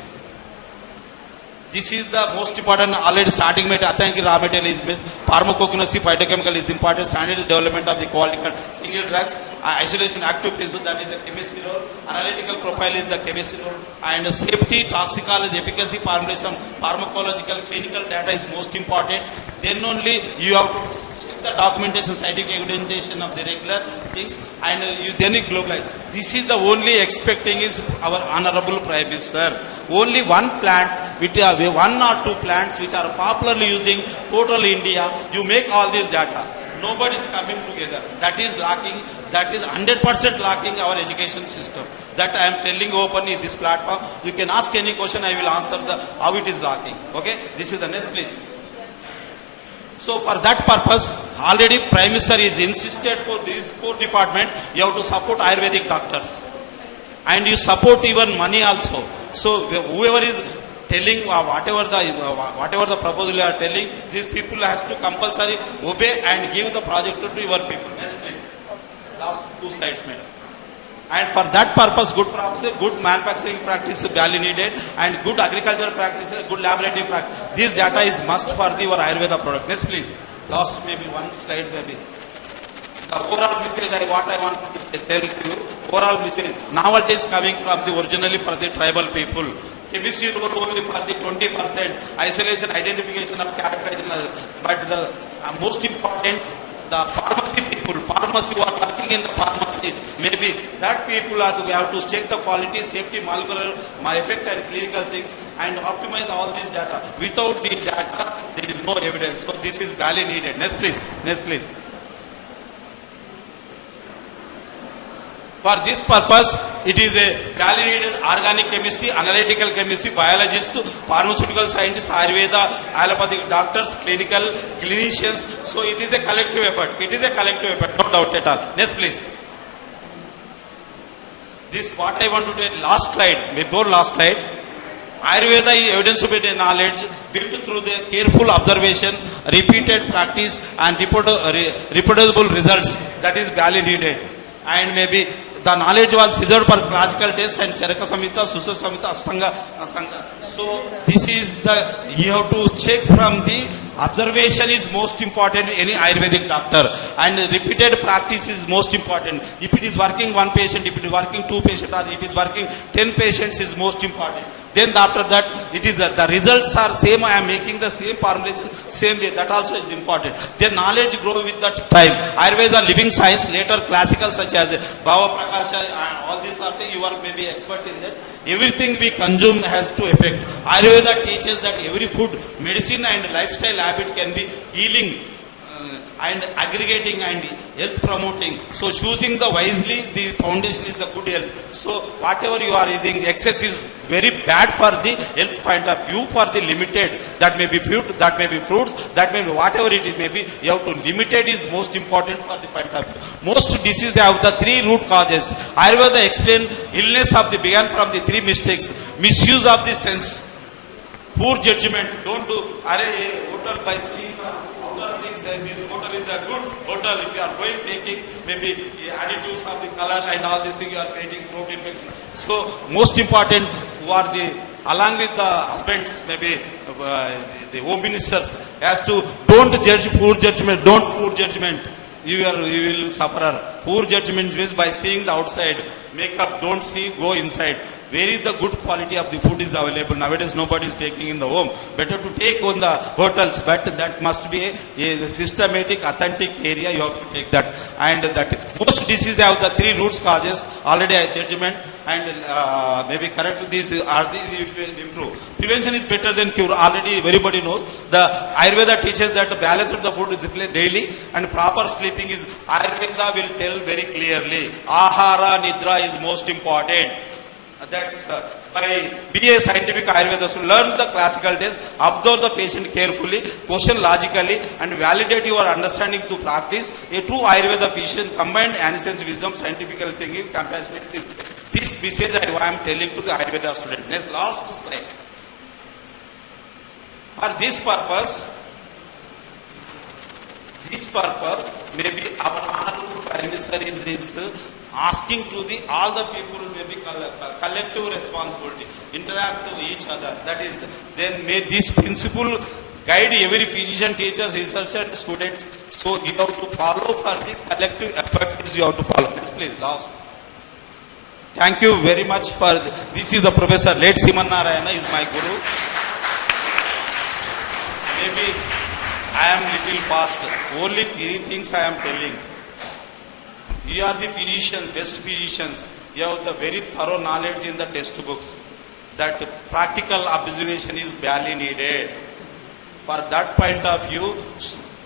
This is the most important, already starting material, authentic raw material is pharmacokinetic, phytochemical is important, standard development of the quality, single drugs, isolation, active principle, that is the chemistry role, analytical profile is the chemistry role, and safety, toxicology, efficacy, formulation, pharmacological, clinical data is most important. Then only you have to check the documentation, scientific documentation of the regular things, and then you globalize. This is the only expecting is our honorable Prime Minister. Only one plant, one or two plants which are popularly using total India, you make all this data. Nobody is coming together. That is lacking. That is 100% lacking our education system. That I am telling openly in this platform. You can ask any question, I will answer how it is lacking. Okay? This is the next please. So for that purpose, already Prime Minister is insisted for this core department, you have to support Ayurvedic doctors. And you support even money also. So whoever is telling whatever the proposal you are telling, these people has to compulsory obey and give the project to your people. Next please. Last 2 slides, madam. And for that purpose, good manufacturing practice is badly needed, and good agricultural practice, good laboratory practice. This data is must for your Ayurveda product. Next, please. Last maybe 1 slide, maybe. The overall message, what I want to tell you, overall message, nowadays coming from the originally for the tribal people. Chemistry role only for the 20%, isolation, identification of character, but the most important, the pharmacy people, pharmacy who are working in the pharmacy, maybe that people are we have to check the quality, safety, molecular, effect and clinical things and optimize all these data. Without the data, there is no evidence. So this is badly needed. Next please. Next please. For this purpose, it is a validated organic chemistry, analytical chemistry, biologist, pharmaceutical scientists, Ayurveda, allopathic doctors, clinicians. So it is a collective effort. It is a collective effort, no doubt at all. Next, please. This what I want to tell. Last slide. Before last slide. Ayurveda is evidence-based knowledge built through the careful observation, repeated practice, and reproducible results. That is validated. And maybe the knowledge was preserved for classical tests and Charaka Samhita, Susa Samhita, Asanga. So this is the, you have to check from the observation is most important in any Ayurvedic doctor, and repeated practice is most important. If it is working 1 patient, if it is working 2 patients, or it is working 10 patients is most important. Then after that, it is the results are same. I am making the same formulation, same way. That also is important. Their knowledge grow with that time. Ayurveda, living science, later classical such as Bhava Prakasha, and all these are things you are maybe expert in that. Everything we consume has to affect. Ayurveda teaches that every food, medicine and lifestyle habit can be healing and aggregating and health promoting. So choosing the wisely, the foundation is the good health. So whatever you are using, excess is very bad for the health point of view. For the limited, that may be fruit, that may be fruits, that may be whatever it is, maybe you have to limited is most important for the point of view. Most diseases have the 3 root causes. Ayurveda explain illness of the began from the 3 mistakes: misuse of the sense, poor judgment. Don't do hotel by sleep. This hotel is a good hotel. If you are going taking maybe additives of the color and all these things, you are creating throat infection. So most important who are the along with the husbands, maybe the home ministers has to don't judge poor judgment. Don't poor judgment. You will suffer. Poor judgment means by seeing the outside. Makeup, don't see, go inside. Where is the good quality of the food is available? Nowadays nobody is taking in the home. Better to take on the hotels, but that must be a systematic, authentic area. You have to take that. And that most diseases have the 3 root causes. Already I judgment and maybe correct these are these will improve. Prevention is better than cure. Already everybody knows. The Ayurveda teaches that the balance of the food is daily and proper sleeping is Ayurveda will tell very clearly. Ahara Nidra is most important. That's by be a scientific Ayurveda. So learn the classical tests, observe the patient carefully, question logically, and validate your understanding to practice. A true Ayurveda physician combined ancient wisdom, scientific thinking, compassionate. This message I am telling to the Ayurveda student. Next, last slide. For this purpose, maybe our honorable Prime Minister is asking to the all the people maybe collective responsibility, interact with each other. That is, then may this principle guide every physician, teachers, researcher, and students. So you have to follow for the collective effort. You have to follow. Next, please, last. Thank you very much for this is the Professor late Siman Narayana is my guru. Maybe I am little fast. Only 3 things I am telling. You are the physicians, best physicians. You have the very thorough knowledge in the textbooks. That practical observation is barely needed. For that point of view,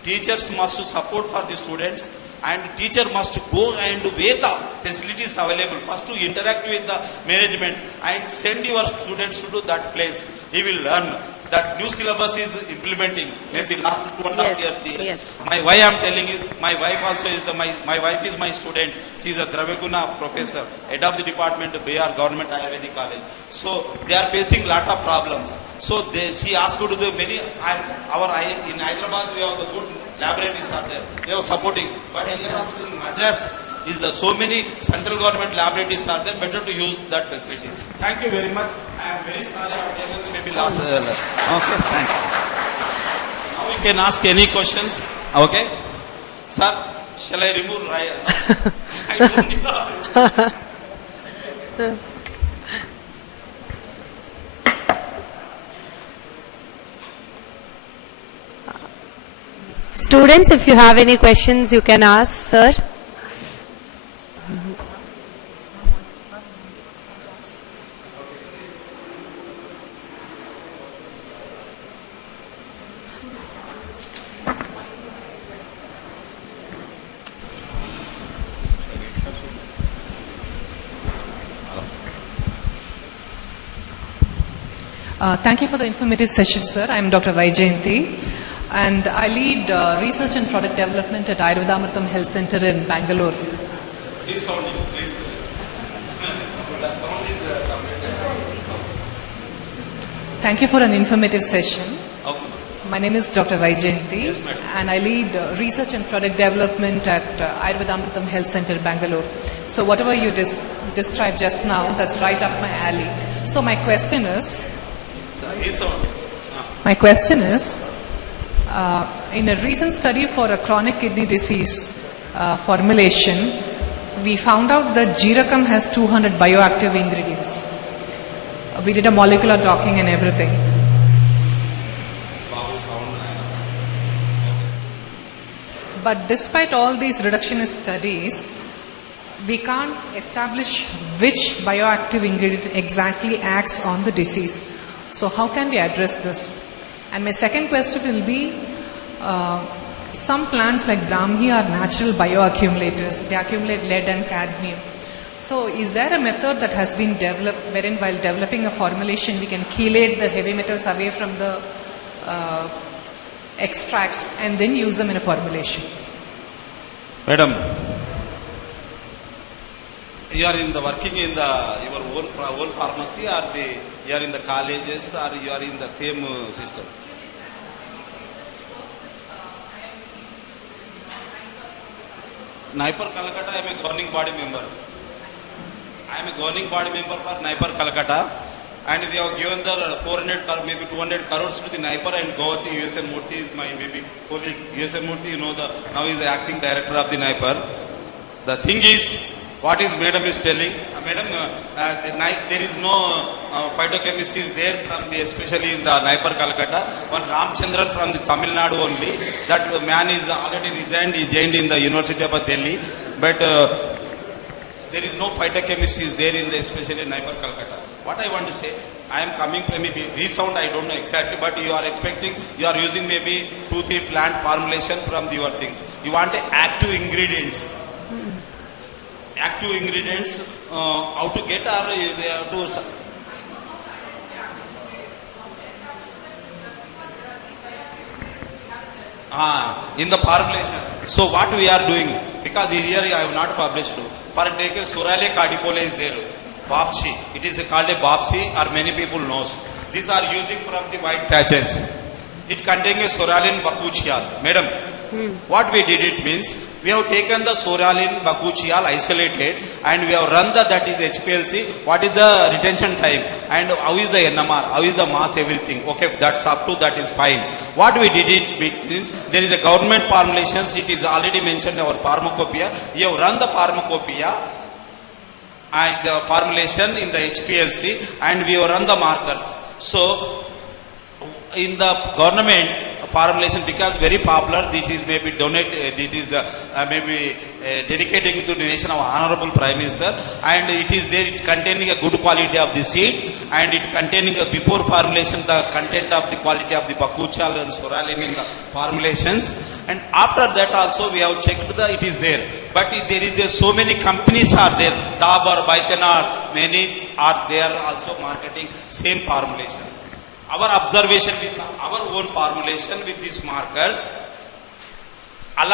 teachers must support for the students, and teacher must go and where the facilities available. First to interact with the management and send your students to that place. He will learn. that new syllabus is implementing. Maybe last 2.5 Yes, years. 3 years. yes. Why I'm telling you, my wife also is my wife is my student. She is a Dravaguna professor, head of the department of BR Government Ayurvedic College. So they are facing lot of problems. So she asked to do many. In Hyderabad we have the good laboratories are there. They are supporting. But here also in Madras is so many central government laboratories are there. Better to use that facility. Thank you very much. I am very sorry. Maybe last. Okay, thank you. Now you can ask any questions. Okay, sir. Shall I remove? I don't need. Students, if you have any questions, you can ask, sir. Thank you for the informative session, sir. I am Dr. Vaijayanti, and I lead research and product development at Ayurvedamritam Health Center in Bangalore. Please sound it, please. The sound is Thank you for an informative session. okay. My name is Dr. Vaijayanti, Yes, madam. and I lead research and product development at Ayurvedamritam Health Center, Bangalore. So whatever you described just now, that's right up my alley. So my question is, in a recent study for a chronic kidney disease formulation, we found out that Jeerakam has 200 bioactive ingredients. We did a molecular docking and everything. But despite all these reductionist studies, we can't establish which bioactive ingredient exactly acts on the disease. So how can we address this? And my second question will be, some plants like Brahmi are natural bioaccumulators. They accumulate lead and cadmium. So is there a method that has been developed wherein while developing a formulation we can chelate the heavy metals away from the extracts and then use them in a formulation? Madam, you are working in your own pharmacy, or you are in the colleges, or you are in the same system? Naipur Calcutta, I am a governing body member. I am a governing body member for Naipur Calcutta, and we have given the 400 maybe 200 crores to the Naipur, and Govati USN Murthy is my maybe colleague. USN Murthy, you know, now he is the acting director of the Naipur. The thing is, what is Madam is telling, Madam, there is no phytochemistry there from especially in the Naipur Calcutta. One Ramchandran from the Tamil Nadu only. That man is already resigned. He joined in the University of Delhi, but there is no phytochemistry there in the especially in Naipur Calcutta. What I want to say, I am coming from maybe resound. I don't know exactly, but you are expecting, you are using maybe 2-3 plant formulation from your things. You want active ingredients. Active ingredients, how to get, or to in the formulation. So what we are doing, because here I have not published. For take Sorale Cardipole is there. Bapsi. It is called a Bapsi, or many people knows. These are using from the white patches. It contains a Soralin bakuchial. Madam, what we did it means, we have taken the Soralin bakuchial isolated, and we have run that is HPLC. What is the retention time, and how is the NMR, how is the mass, everything. Okay, that's up to that is fine. What we did it means, there is a government formulations. It is already mentioned in our pharmacopoeia. You have run the pharmacopoeia and the formulation in the HPLC, and we have run the markers. So in the government formulation, because very popular, this is maybe this is the maybe dedicating to the nation of Honorable Prime Minister, and it is there, it containing a good quality of the seed, and it containing a before formulation the content of the quality of the bakuchal and soralin in the formulations, and after that also we have checked it is there. But there is so many companies are there, Dabur, Baidyanath, many are there also marketing same formulations. our observation with our own formulation with these markers, along